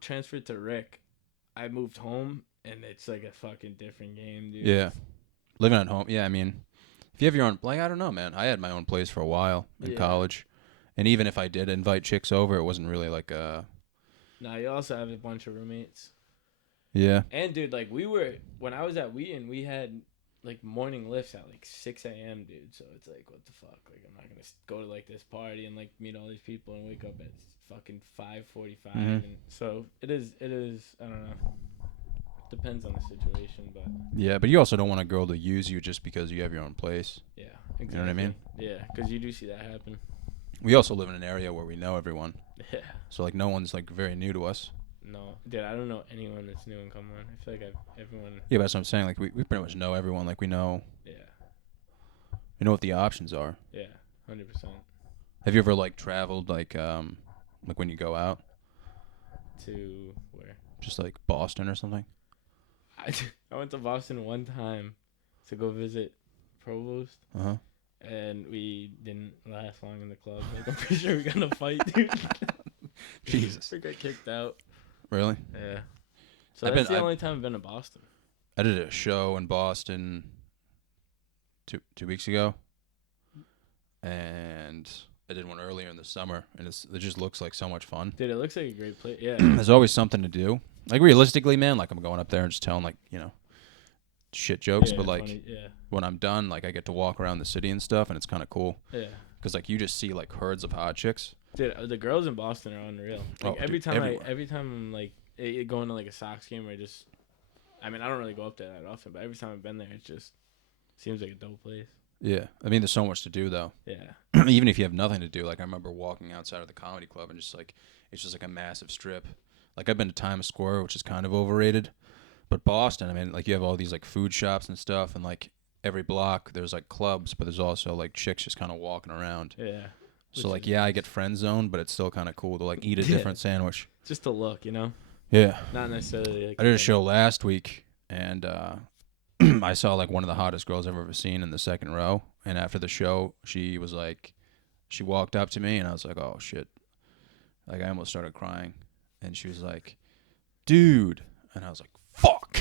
transferred to Rick, I moved home, and it's like a fucking different game, dude. Yeah. Living at home. Yeah, I mean, if you have your own, like, I don't know, man. I had my own place for a while in college. And even if I did invite chicks over, it wasn't really like Nah, you also have a bunch of roommates. Yeah. And dude, like when I was at Wheaton, we had like morning lifts at like 6 a.m., dude. So it's like, what the fuck? Like, I'm not gonna go to like this party and like meet all these people and wake up at fucking 5:45. And so it is. I don't know. Depends on the situation, but Yeah, but you also don't want a girl to use you just because you have your own place. yeah, exactly. You know what I mean? Yeah, because you do see that happen. We also live in an area where we know everyone. Yeah. So, like, no one's, like, very new to us. No, dude, I don't know anyone that's new in Cumberland. I feel like everyone. Yeah, that's what I'm saying. Like, we pretty much know everyone. Like, we know what the options are. Yeah, 100%. Have you ever, like, traveled, like when you go out? To where? Just, like, Boston or something? I went to Boston one time to go visit Provost. Uh-huh. And we didn't last long in the club. Like, I'm pretty sure we got in a fight, dude. Jesus. We got kicked out. Really? Yeah. So that's the only time I've been to Boston. I did a show in Boston 2 weeks ago. And I did one earlier in the summer. And it just looks like so much fun. Dude, it looks like a great place. Yeah. There's always something to do. Like, realistically, man, like, I'm going up there and just telling, like, shit jokes. But, like, funny, when I'm done, like, I get to walk around the city and stuff, and it's kind of cool. Yeah. Because, like, you just see, like, herds of hot chicks. Dude, the girls in Boston are unreal. Like, every time I'm, like, going to, like, a Sox game or just... I mean, I don't really go up there that often, but every time I've been there, it just seems like a dope place. Yeah. I mean, there's so much to do, though. Yeah. Even if you have nothing to do. Like, I remember walking outside of the comedy club and just, like, it's just, like, a massive strip. Like, I've been to Times Square, which is kind of overrated. But Boston, I mean, like, you have all these, like, food shops and stuff, and, like, every block there's, like, clubs, but there's also, like, chicks just kind of walking around. Yeah. So, like, yeah, I get friend zoned, but it's still kind of cool to, like, eat a different sandwich. Just to look, you know? Yeah. Not necessarily, like... I did a show last week, and I saw, like, one of the hottest girls I've ever seen in the second row. And after the show, she was, like... She walked up to me, and I was like, oh, shit. Like, I almost started crying. And she was like, dude. And I was like, fuck.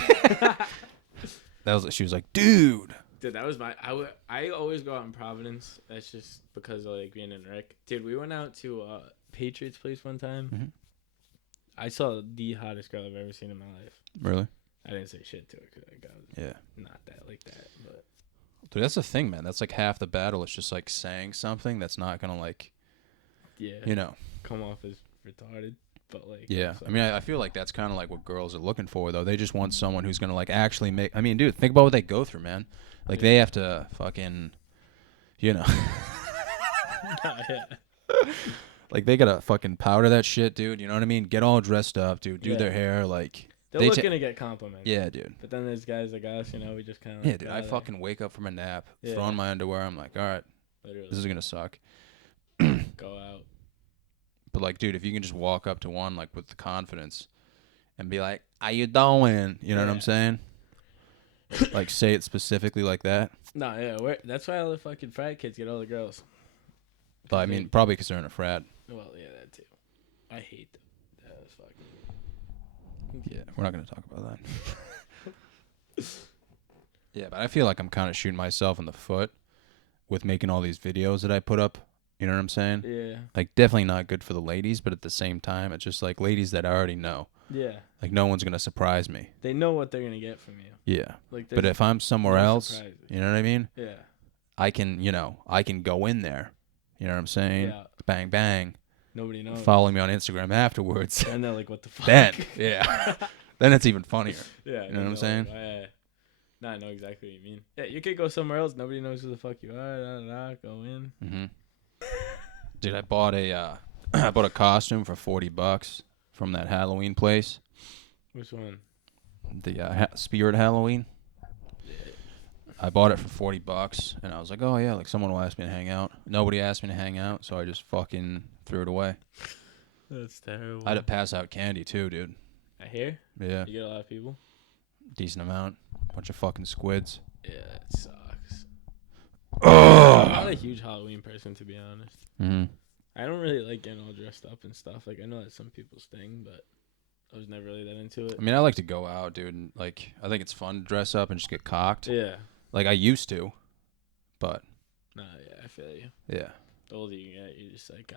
She was like, dude. Dude, that was I always go out in Providence. That's just because of, like, being in Rick. Dude, we went out to Patriots place one time. Mm-hmm. I saw the hottest girl I've ever seen in my life. Really? I didn't say shit to her because I got not that like that. But dude, that's the thing, man. That's, like, half the battle. It's just, like, saying something that's not going to, like, come off as retarded. But, like, yeah, I mean, I feel like that's kind of like what girls are looking for, though. They just want someone who's gonna, like, actually make. I mean, dude, think about what they go through, man. Like, they have to fucking, like, they gotta fucking powder that shit, dude. You know what I mean? Get all dressed up, dude. Do their hair, like. They're looking to get complimented. Yeah, dude. But then there's guys like us, we just kind of. Yeah, dude. I fucking wake up from a nap, throw on my underwear. I'm like, all right, this is gonna suck. Go out. But, like, dude, if you can just walk up to one, like, with the confidence and be like, how you doing? You know what I'm saying? Like, say it specifically like that. No, yeah. That's why all the fucking frat kids get all the girls. But, I mean, probably because they're in a frat. Well, yeah, that too. I hate them. That was fucking... Yeah, we're not going to talk about that. Yeah, but I feel like I'm kind of shooting myself in the foot with making all these videos that I put up. You know what I'm saying? Yeah. Like, definitely not good for the ladies, but at the same time, it's just, like, ladies that I already know. Yeah. Like, no one's going to surprise me. They know what they're going to get from you. Yeah. Like, but if I'm somewhere else, surprises. you know what I mean? Yeah. I can go in there. You know what I'm saying? Yeah. Bang, bang. Nobody knows. Follow me on Instagram afterwards. And they're like, what the fuck? Then, yeah. Then it's even funnier. Yeah. You know what I'm saying? No, I know exactly what you mean. Yeah, you could go somewhere else. Nobody knows who the fuck you are. Go in. Mm-hmm. Dude, I bought a costume for $40 from that Halloween place. Which one? The Spirit Halloween. Yeah. I bought it for $40, and I was like, oh yeah, like someone will ask me to hang out. Nobody asked me to hang out, so I just fucking threw it away. That's terrible. I had to pass out candy too, dude. I hear. Yeah. You get a lot of people. Decent amount. Bunch of fucking squids. Yeah, it sucks. I'm not a huge Halloween person, to be honest. Mm-hmm. I don't really like getting all dressed up and stuff. Like, I know that's some people's thing, but I was never really that into it. I mean, I like to go out, dude. And, like, I think it's fun to dress up and just get cocked. Yeah. Like, I used to, but. Nah, yeah, I feel you. Yeah. The older you get, you're just like,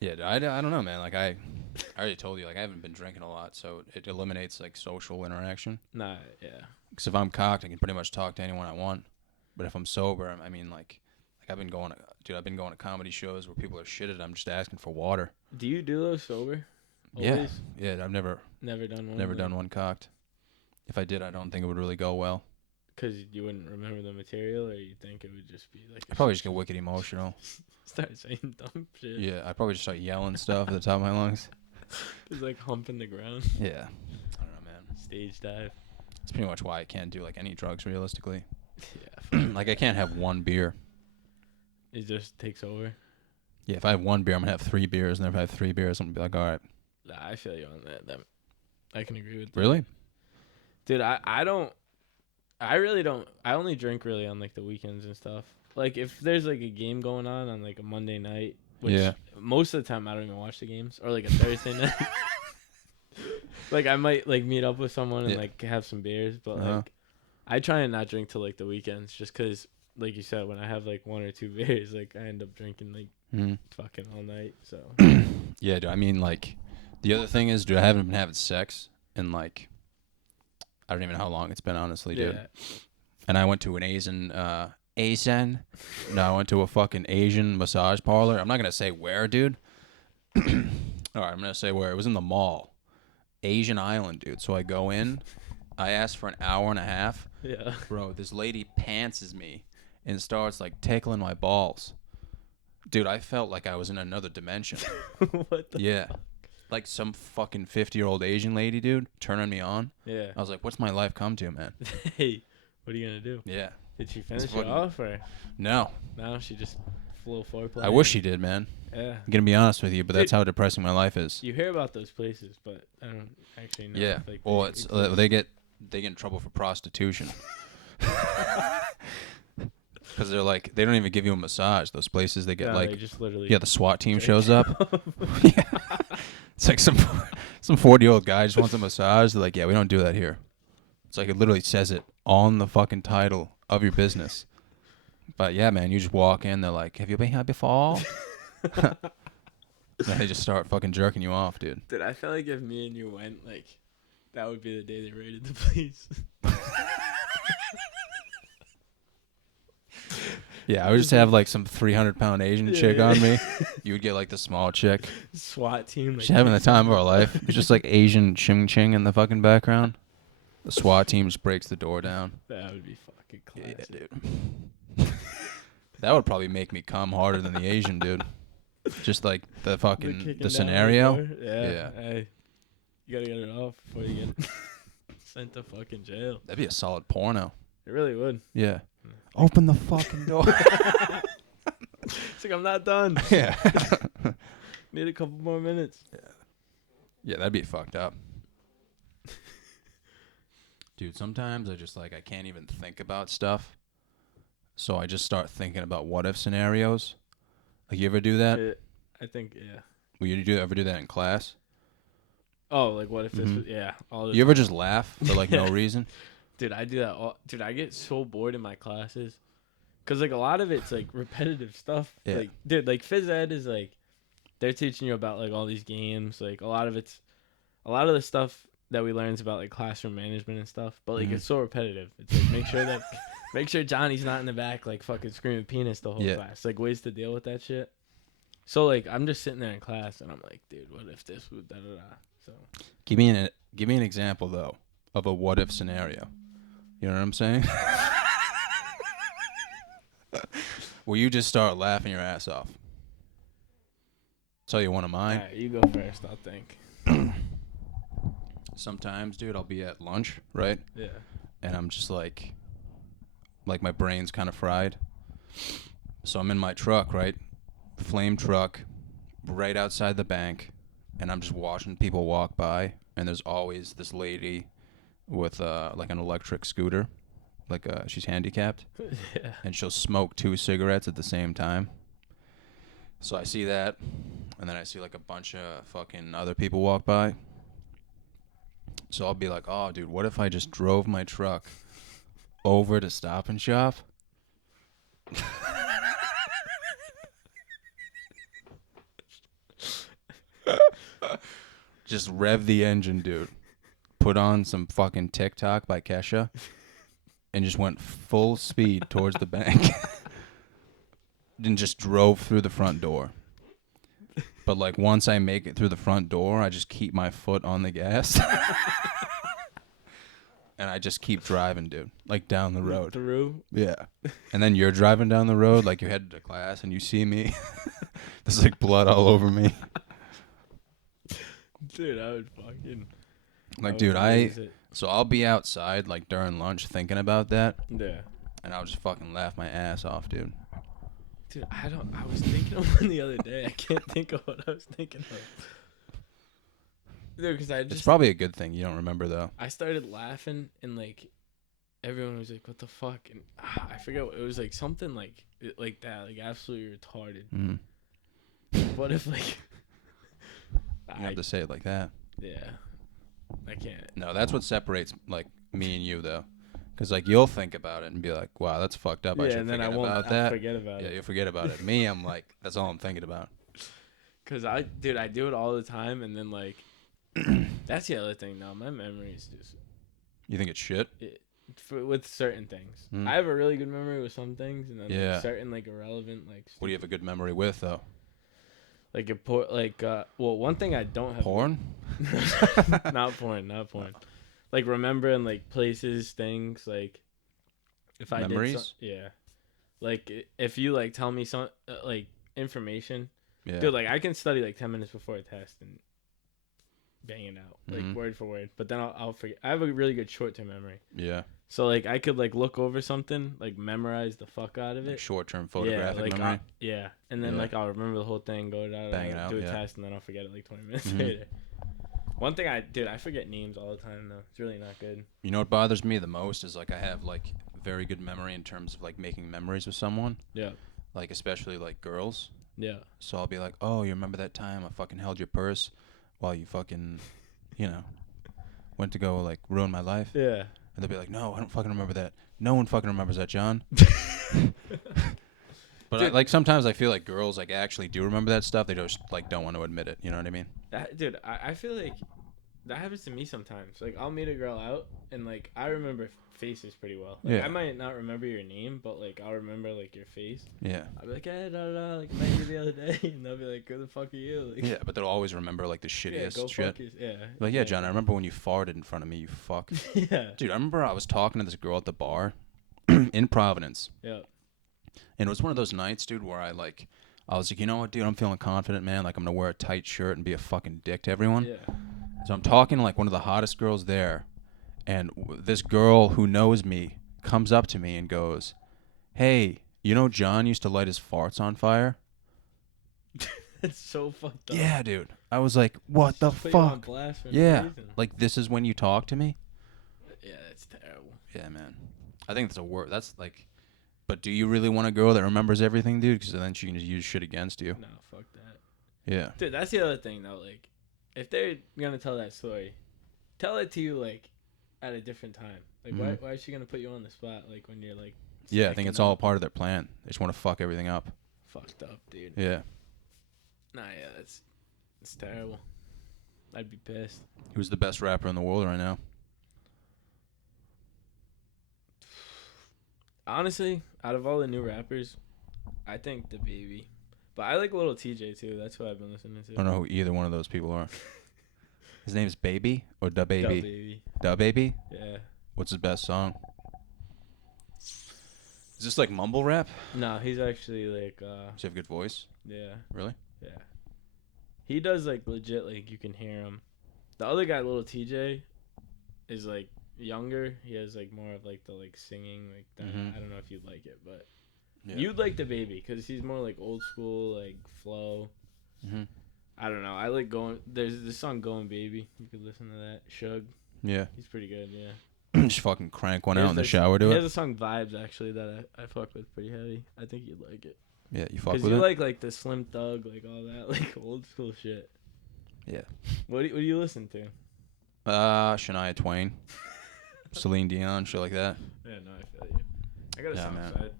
Yeah, I don't know, man. Like, I already told you, like, I haven't been drinking a lot, so it eliminates, like, social interaction. Nah, yeah. Because if I'm cocked, I can pretty much talk to anyone I want. But if I'm sober, I mean, like I've been going to comedy shows where people are shitted. I'm just asking for water. Do you do those sober? Always? Yeah. I've never done one. never done one cocked. If I did, I don't think it would really go well. Because you wouldn't remember the material, or you think it would just be like. I'd probably just get wicked emotional. Start saying dumb shit. Yeah, I'd probably just start yelling stuff at the top of my lungs. Just like humping the ground. Yeah, I don't know, man. Stage dive. That's pretty much why I can't do like any drugs realistically. Yeah. Like I can't have one beer. It just takes over. Yeah, if I have one beer, I'm gonna have 3 beers, and if I have 3 beers, I'm gonna be like, all right. Nah, I feel you on that. I can agree with that. Really? Dude, I really don't. I only drink really on like the weekends and stuff. Like if there's like a game going on like a Monday night, which most of the time I don't even watch the games, or like a Thursday night. Like I might like meet up with someone and like have some beers, but like I try and not drink till like the weekends, just because like you said, when I have like 1 or 2 beers, like I end up drinking like fucking all night. So yeah, dude. I mean, like the other thing is, dude, I haven't been having sex in like I don't even know how long it's been, honestly, dude. Yeah. And I went to an I went to a fucking Asian massage parlor. I'm not gonna say where, dude. All right, I'm gonna say where. It was in the mall, Asian Island, dude. So I go in. I asked for an hour and a half. Yeah. Bro, this lady pantses me and starts like tickling my balls. Dude, I felt like I was in another dimension. What the fuck? Like some fucking 50-year-old Asian lady, dude, turning me on. Yeah. I was like, what's my life come to, man? Hey, what are you gonna do? Yeah. Did she finish it off, or? No. No, she just flew foreplay. I wish she did, man. Yeah. I'm gonna be honest with you, but that's how depressing my life is. You hear about those places, but I don't actually know. Yeah. If, like, well, it's they get in trouble for prostitution. Because they're like, they don't even give you a massage. Those places, they get like, they just literally the SWAT team shows up. Yeah. It's like some 40-year-old guy just wants a massage. They're like, yeah, we don't do that here. It's like it literally says it on the fucking title of your business. But yeah, man, you just walk in. They're like, have you been here before? And they just start fucking jerking you off, dude. Dude, I feel like if me and you went, like, that would be the day they raided the place. Yeah, I would just have like some 300-pound Asian chick on me. You would get like the small chick. SWAT team. Like, just having the time of our life. It's just like Asian ching in the fucking background. The SWAT team just breaks the door down. That would be fucking classic. Yeah, dude. That would probably make me come harder than the Asian dude. Just like the fucking the scenario. Yeah. Hey, you gotta get it off before you get sent to fucking jail. That'd be a solid porno. It really would. Yeah. Open the fucking door. It's like, I'm not done. Yeah. Need a couple more minutes. Yeah, that'd be fucked up. Dude, sometimes I can't even think about stuff. So I just start thinking about what if scenarios. Like, you ever do that? I think, yeah. Will you ever do that in class? Oh, like what if this was, yeah. You ever just laugh for like no reason? Dude, I do that dude, I get so bored in my classes. Because, like, a lot of it's, like, repetitive stuff. Yeah. Like, dude, like, phys ed is, like, they're teaching you about, like, all these games. Like, a lot of the stuff that we learn is about, like, classroom management and stuff. But, like, it's so repetitive. It's, like, make sure Johnny's not in the back, like, fucking screaming penis the whole class. Like, ways to deal with that shit. So, like, I'm just sitting there in class, and I'm like, dude, what if this would da-da-da? So. Give me an example, though, of a what if scenario. You know what I'm saying? Where you just start laughing your ass off. Tell you one of mine. All right, you go first, I'll think. Sometimes, dude, I'll be at lunch, right? Yeah. And I'm just like my brain's kind of fried. So I'm in my truck, right? Flame truck, right outside the bank, and I'm just watching people walk by, and there's always this lady with like an electric scooter, like she's handicapped, Yeah. and she'll smoke 2 cigarettes at the same time. So I see that, and then I see like a bunch of fucking other people walk by. So I'll be like, oh, dude, what if I just drove my truck over to Stop and Shop? Just rev the engine, dude. Put on some fucking TikTok by Kesha, and just went full speed towards the bank. And just drove through the front door. But like once I make it through the front door, I just keep my foot on the gas. And I just keep driving, dude. Like down the road. Through? Yeah. And then you're driving down the road, like you're headed to class, and you see me. There's like blood all over me. Dude, I would fucking... Like, dude, so I'll be outside like during lunch thinking about that. Yeah. And I'll just fucking laugh my ass off, dude. Dude, I was thinking of one the other day. I can't think of what I was thinking of. Dude, because It's probably a good thing you don't remember, though. I started laughing, and like everyone was like, "What the fuck?" And I forget it was like something like that, like absolutely retarded. Mm. What if like You have to say it like that. Yeah, I can't. No, that's what separates like me and you, though. Because like you'll think about it and be like, "Wow, that's fucked up. I should and then forget I won't about I'll that." forget about Yeah, it. you'll forget about it. Me, I'm like, that's all I'm thinking about. Cause I do it all the time, and then like that's the other thing. Now my memory is just You think it's shit? with certain things. Mm. I have a really good memory with some things, and then Yeah. like, certain like irrelevant like. What do you have a good memory with, though? Like well, one thing I don't have. Porn? Not porn. Like remembering like places, things like. If I Memories? yeah. Like if you like tell me some like information, Yeah. dude. Like I can study like 10 minutes before a test and bang it out like Mhm. word for word. But then I'll forget. I have a really good short-term memory. Yeah. So like I could like look over something, like memorize the fuck out of Like it. short-term photographic memory. Yeah, and then Yeah. like I'll remember the whole thing, go down, Bang it out, do a yeah. test, and then I'll forget it like 20 minutes Mhm. later. One thing I forget names all the time though. It's really not good. You know what bothers me the most is like I have like very good memory in terms of like making memories with someone. Yeah. Like especially like girls. Yeah. So I'll be like, oh, you remember that time I fucking held your purse while you fucking, you know, went to go like ruin my life? Yeah. And they'll be like, no, I don't fucking remember that. No one fucking remembers that, John. But like sometimes I feel like girls like actually do remember that stuff. They just like don't want to admit it. You know what I mean? Dude, I feel like that happens to me sometimes. Like I'll meet a girl out and like I remember faces pretty well. Like, Yeah. I might not remember your name, but like I'll remember like your face. Yeah. I'll be like, hey, like I met you the other day, and they'll be like, who the fuck are you? Like, Yeah, but they'll always remember like the shittiest go shit. fuck your, yeah. Like, yeah, John, I remember when you farted in front of me, you fuck. Yeah. Dude, I remember I was talking to this girl at the bar in Providence. Yeah. And it was one of those nights, dude, where I was like, you know what, dude, I'm feeling confident, man. Like, I'm going to wear a tight shirt and be a fucking dick to everyone. Yeah. So I'm talking to like one of the hottest girls there. And this girl who knows me comes up to me and goes, hey, you know John used to light his farts on fire? That's so fucked up. Yeah, dude. I was like, what the Put you on fuck? blast for no Yeah. reason. Like, this is when you talk to me? Yeah, that's terrible. Yeah, man. I think that's a word. That's like, but do you really want a girl that remembers everything, dude? Because then she can just use shit against you. No, fuck that. Yeah. Dude, that's the other thing though. Like, if they're gonna tell that story, tell it to you like at a different time. Like, Mhm. why is she gonna put you on the spot? Like when you're like. Yeah, I think it's stacking all up? part of their plan. They just want to fuck everything up. Fucked up, dude. Yeah. Nah, yeah, it's terrible. I'd be pissed. Who's the best rapper in the world right now? Honestly, out of all the new rappers, I think the Baby. But I like Little TJ too. That's who I've been listening to. I don't know who either one of those people are. His name's Baby or Da Baby? Da Baby. Da Baby? Yeah. What's his best song? Is this like mumble rap? No, he's actually like Does he have a good voice? yeah. Really? Yeah. He does like legit like you can hear him. The other guy, Little TJ, is like younger. He has like more of like the like singing like that. Mhm. I don't know if you'd like it, but Yeah. you'd like the Baby because he's more like old school like flow. Mhm. I don't know. I like going. There's this song "Going Baby." You could listen to that. Shug. Yeah. He's pretty good. Yeah. Just fucking crank one out in the shower to He it. has a song "Vibes" actually that I fuck with pretty heavy. I think you'd like it. Yeah, you fuck with Because you it. like the Slim Thug, like all that, like old school shit. Yeah. What do you listen to? Shania Twain, Celine Dion, shit like that. Yeah, no, I feel you. I got a song man. side.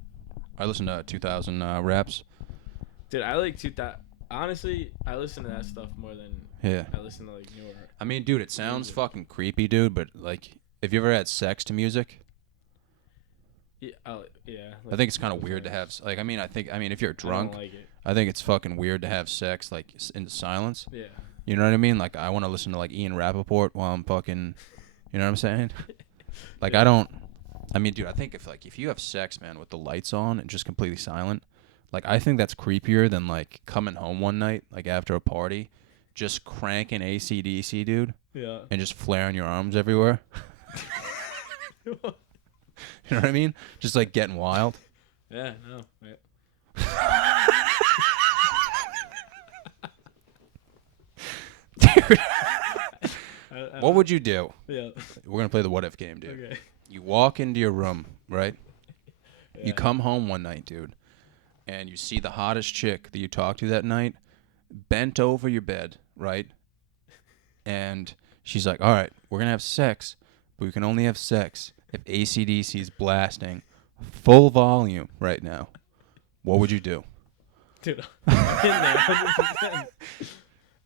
I listen to 2000 raps. Dude, I like 2000. Honestly, I listen to that stuff more than Yeah. I listen to like newer. I mean, dude, it sounds music. fucking creepy, dude. But like, have you ever had sex to music? Yeah, yeah. I think it's kind of weird to have. Like, I mean, if you're drunk, I don't like it. I think it's fucking weird to have sex like in silence. Yeah. You know what I mean? Like, I want to listen to like Ian Rappaport while I'm fucking. You know what I'm saying? Like, Yeah. I don't. I mean, dude, I think if you have sex, man, with the lights on and just completely silent, like, I think that's creepier than like coming home one night, like after a party, just cranking AC/DC, dude, Yeah. and just flaring your arms everywhere. You know what I mean? Just like getting wild. Yeah. No. Yeah. Dude, I what would you do? Yeah. We're gonna play the what if game, dude. Okay. You walk into your room, right? Yeah. You come home one night, dude, and you see the hottest chick that you talked to that night bent over your bed, right? And she's like, all right, we're going to have sex, but we can only have sex if AC/DC is blasting full volume right now. What would you do? Dude, I'm in there 100%.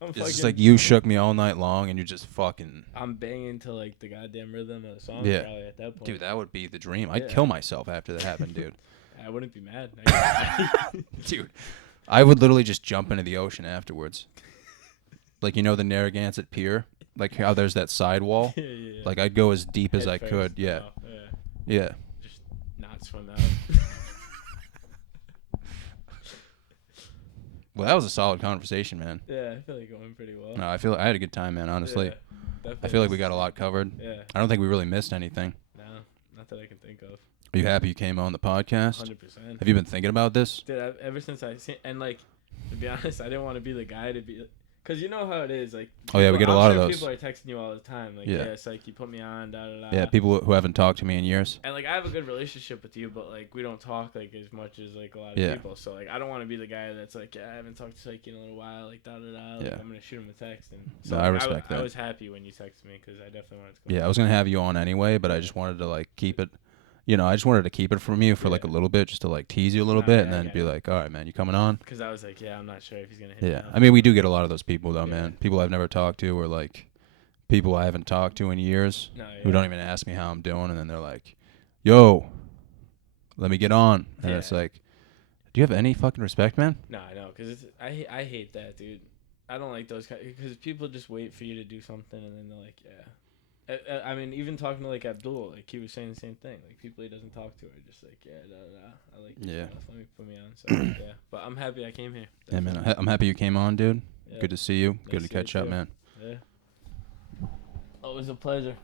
It's just like you shook me all night long and you're just fucking... I'm banging to like the goddamn rhythm of the song. Yeah. Probably at that point. Dude, that would be the dream. I'd Yeah. kill myself after that happened, dude. I wouldn't be mad. Dude, I would literally just jump into the ocean afterwards. Like, you know the Narragansett Pier? Like how there's that sidewall? Yeah. Like, I'd go as deep as Head I first. could. Yeah. Oh, yeah. Yeah. Just not swim out. Well, that was a solid conversation, man. Yeah, I feel like it went pretty well. No, I had a good time, man, honestly. Yeah, I definitely. feel like we got a lot covered. Yeah. I don't think we really missed anything. No, not that I can think of. Are you happy you came on the podcast? 100%. Have you been thinking about this? Dude, ever since I seen, and like, to be honest, I didn't want to be the guy to be, cause you know how it is, like. Oh, yeah, we get a lot of those. People are texting you all the time, like, Yeah. yeah, it's like you put me on, da da da. Yeah, people who haven't talked to me in years. And like I have a good relationship with you, but like we don't talk like as much as like a lot of Yeah. people. So like I don't want to be the guy that's like, yeah, I haven't talked to Psyche in a little while, like da da da. Like, Yeah. I'm gonna shoot him a text, and so No, I like, respect I that. was happy when you texted me because I definitely wanted to come. Yeah, I was going to have you on anyway, but I just wanted to, like, keep it. You know, I just wanted to keep it from you for, like, a Yeah. little bit, just to, like, tease you a little Nah, bit, yeah, and I then get be it. like, all right, man, you coming on? Because I was like, yeah, I'm not sure if he's gonna hit me Yeah. up. I mean, we do get a lot of those people, though, Yeah. man. People I've never talked to or, like, people I haven't talked to in years No, who don't even ask me how I'm doing, and then they're like, yo, let me get on. And Yeah. it's like, do you have any fucking respect, man? No, I know, because I hate that, dude. I don't like those because people just wait for you to do something and then they're like, yeah. I mean, even talking to like Abdul, like he was saying the same thing. Like people he doesn't talk to are just like, yeah, da da. I like you, Yeah. let me put me on. So yeah, but I'm happy I came here. Yeah, man, I'm happy you came on, dude. Yeah. Good to see you. Nice Good to to see you catch up, too. man. Yeah. Oh, it was a pleasure.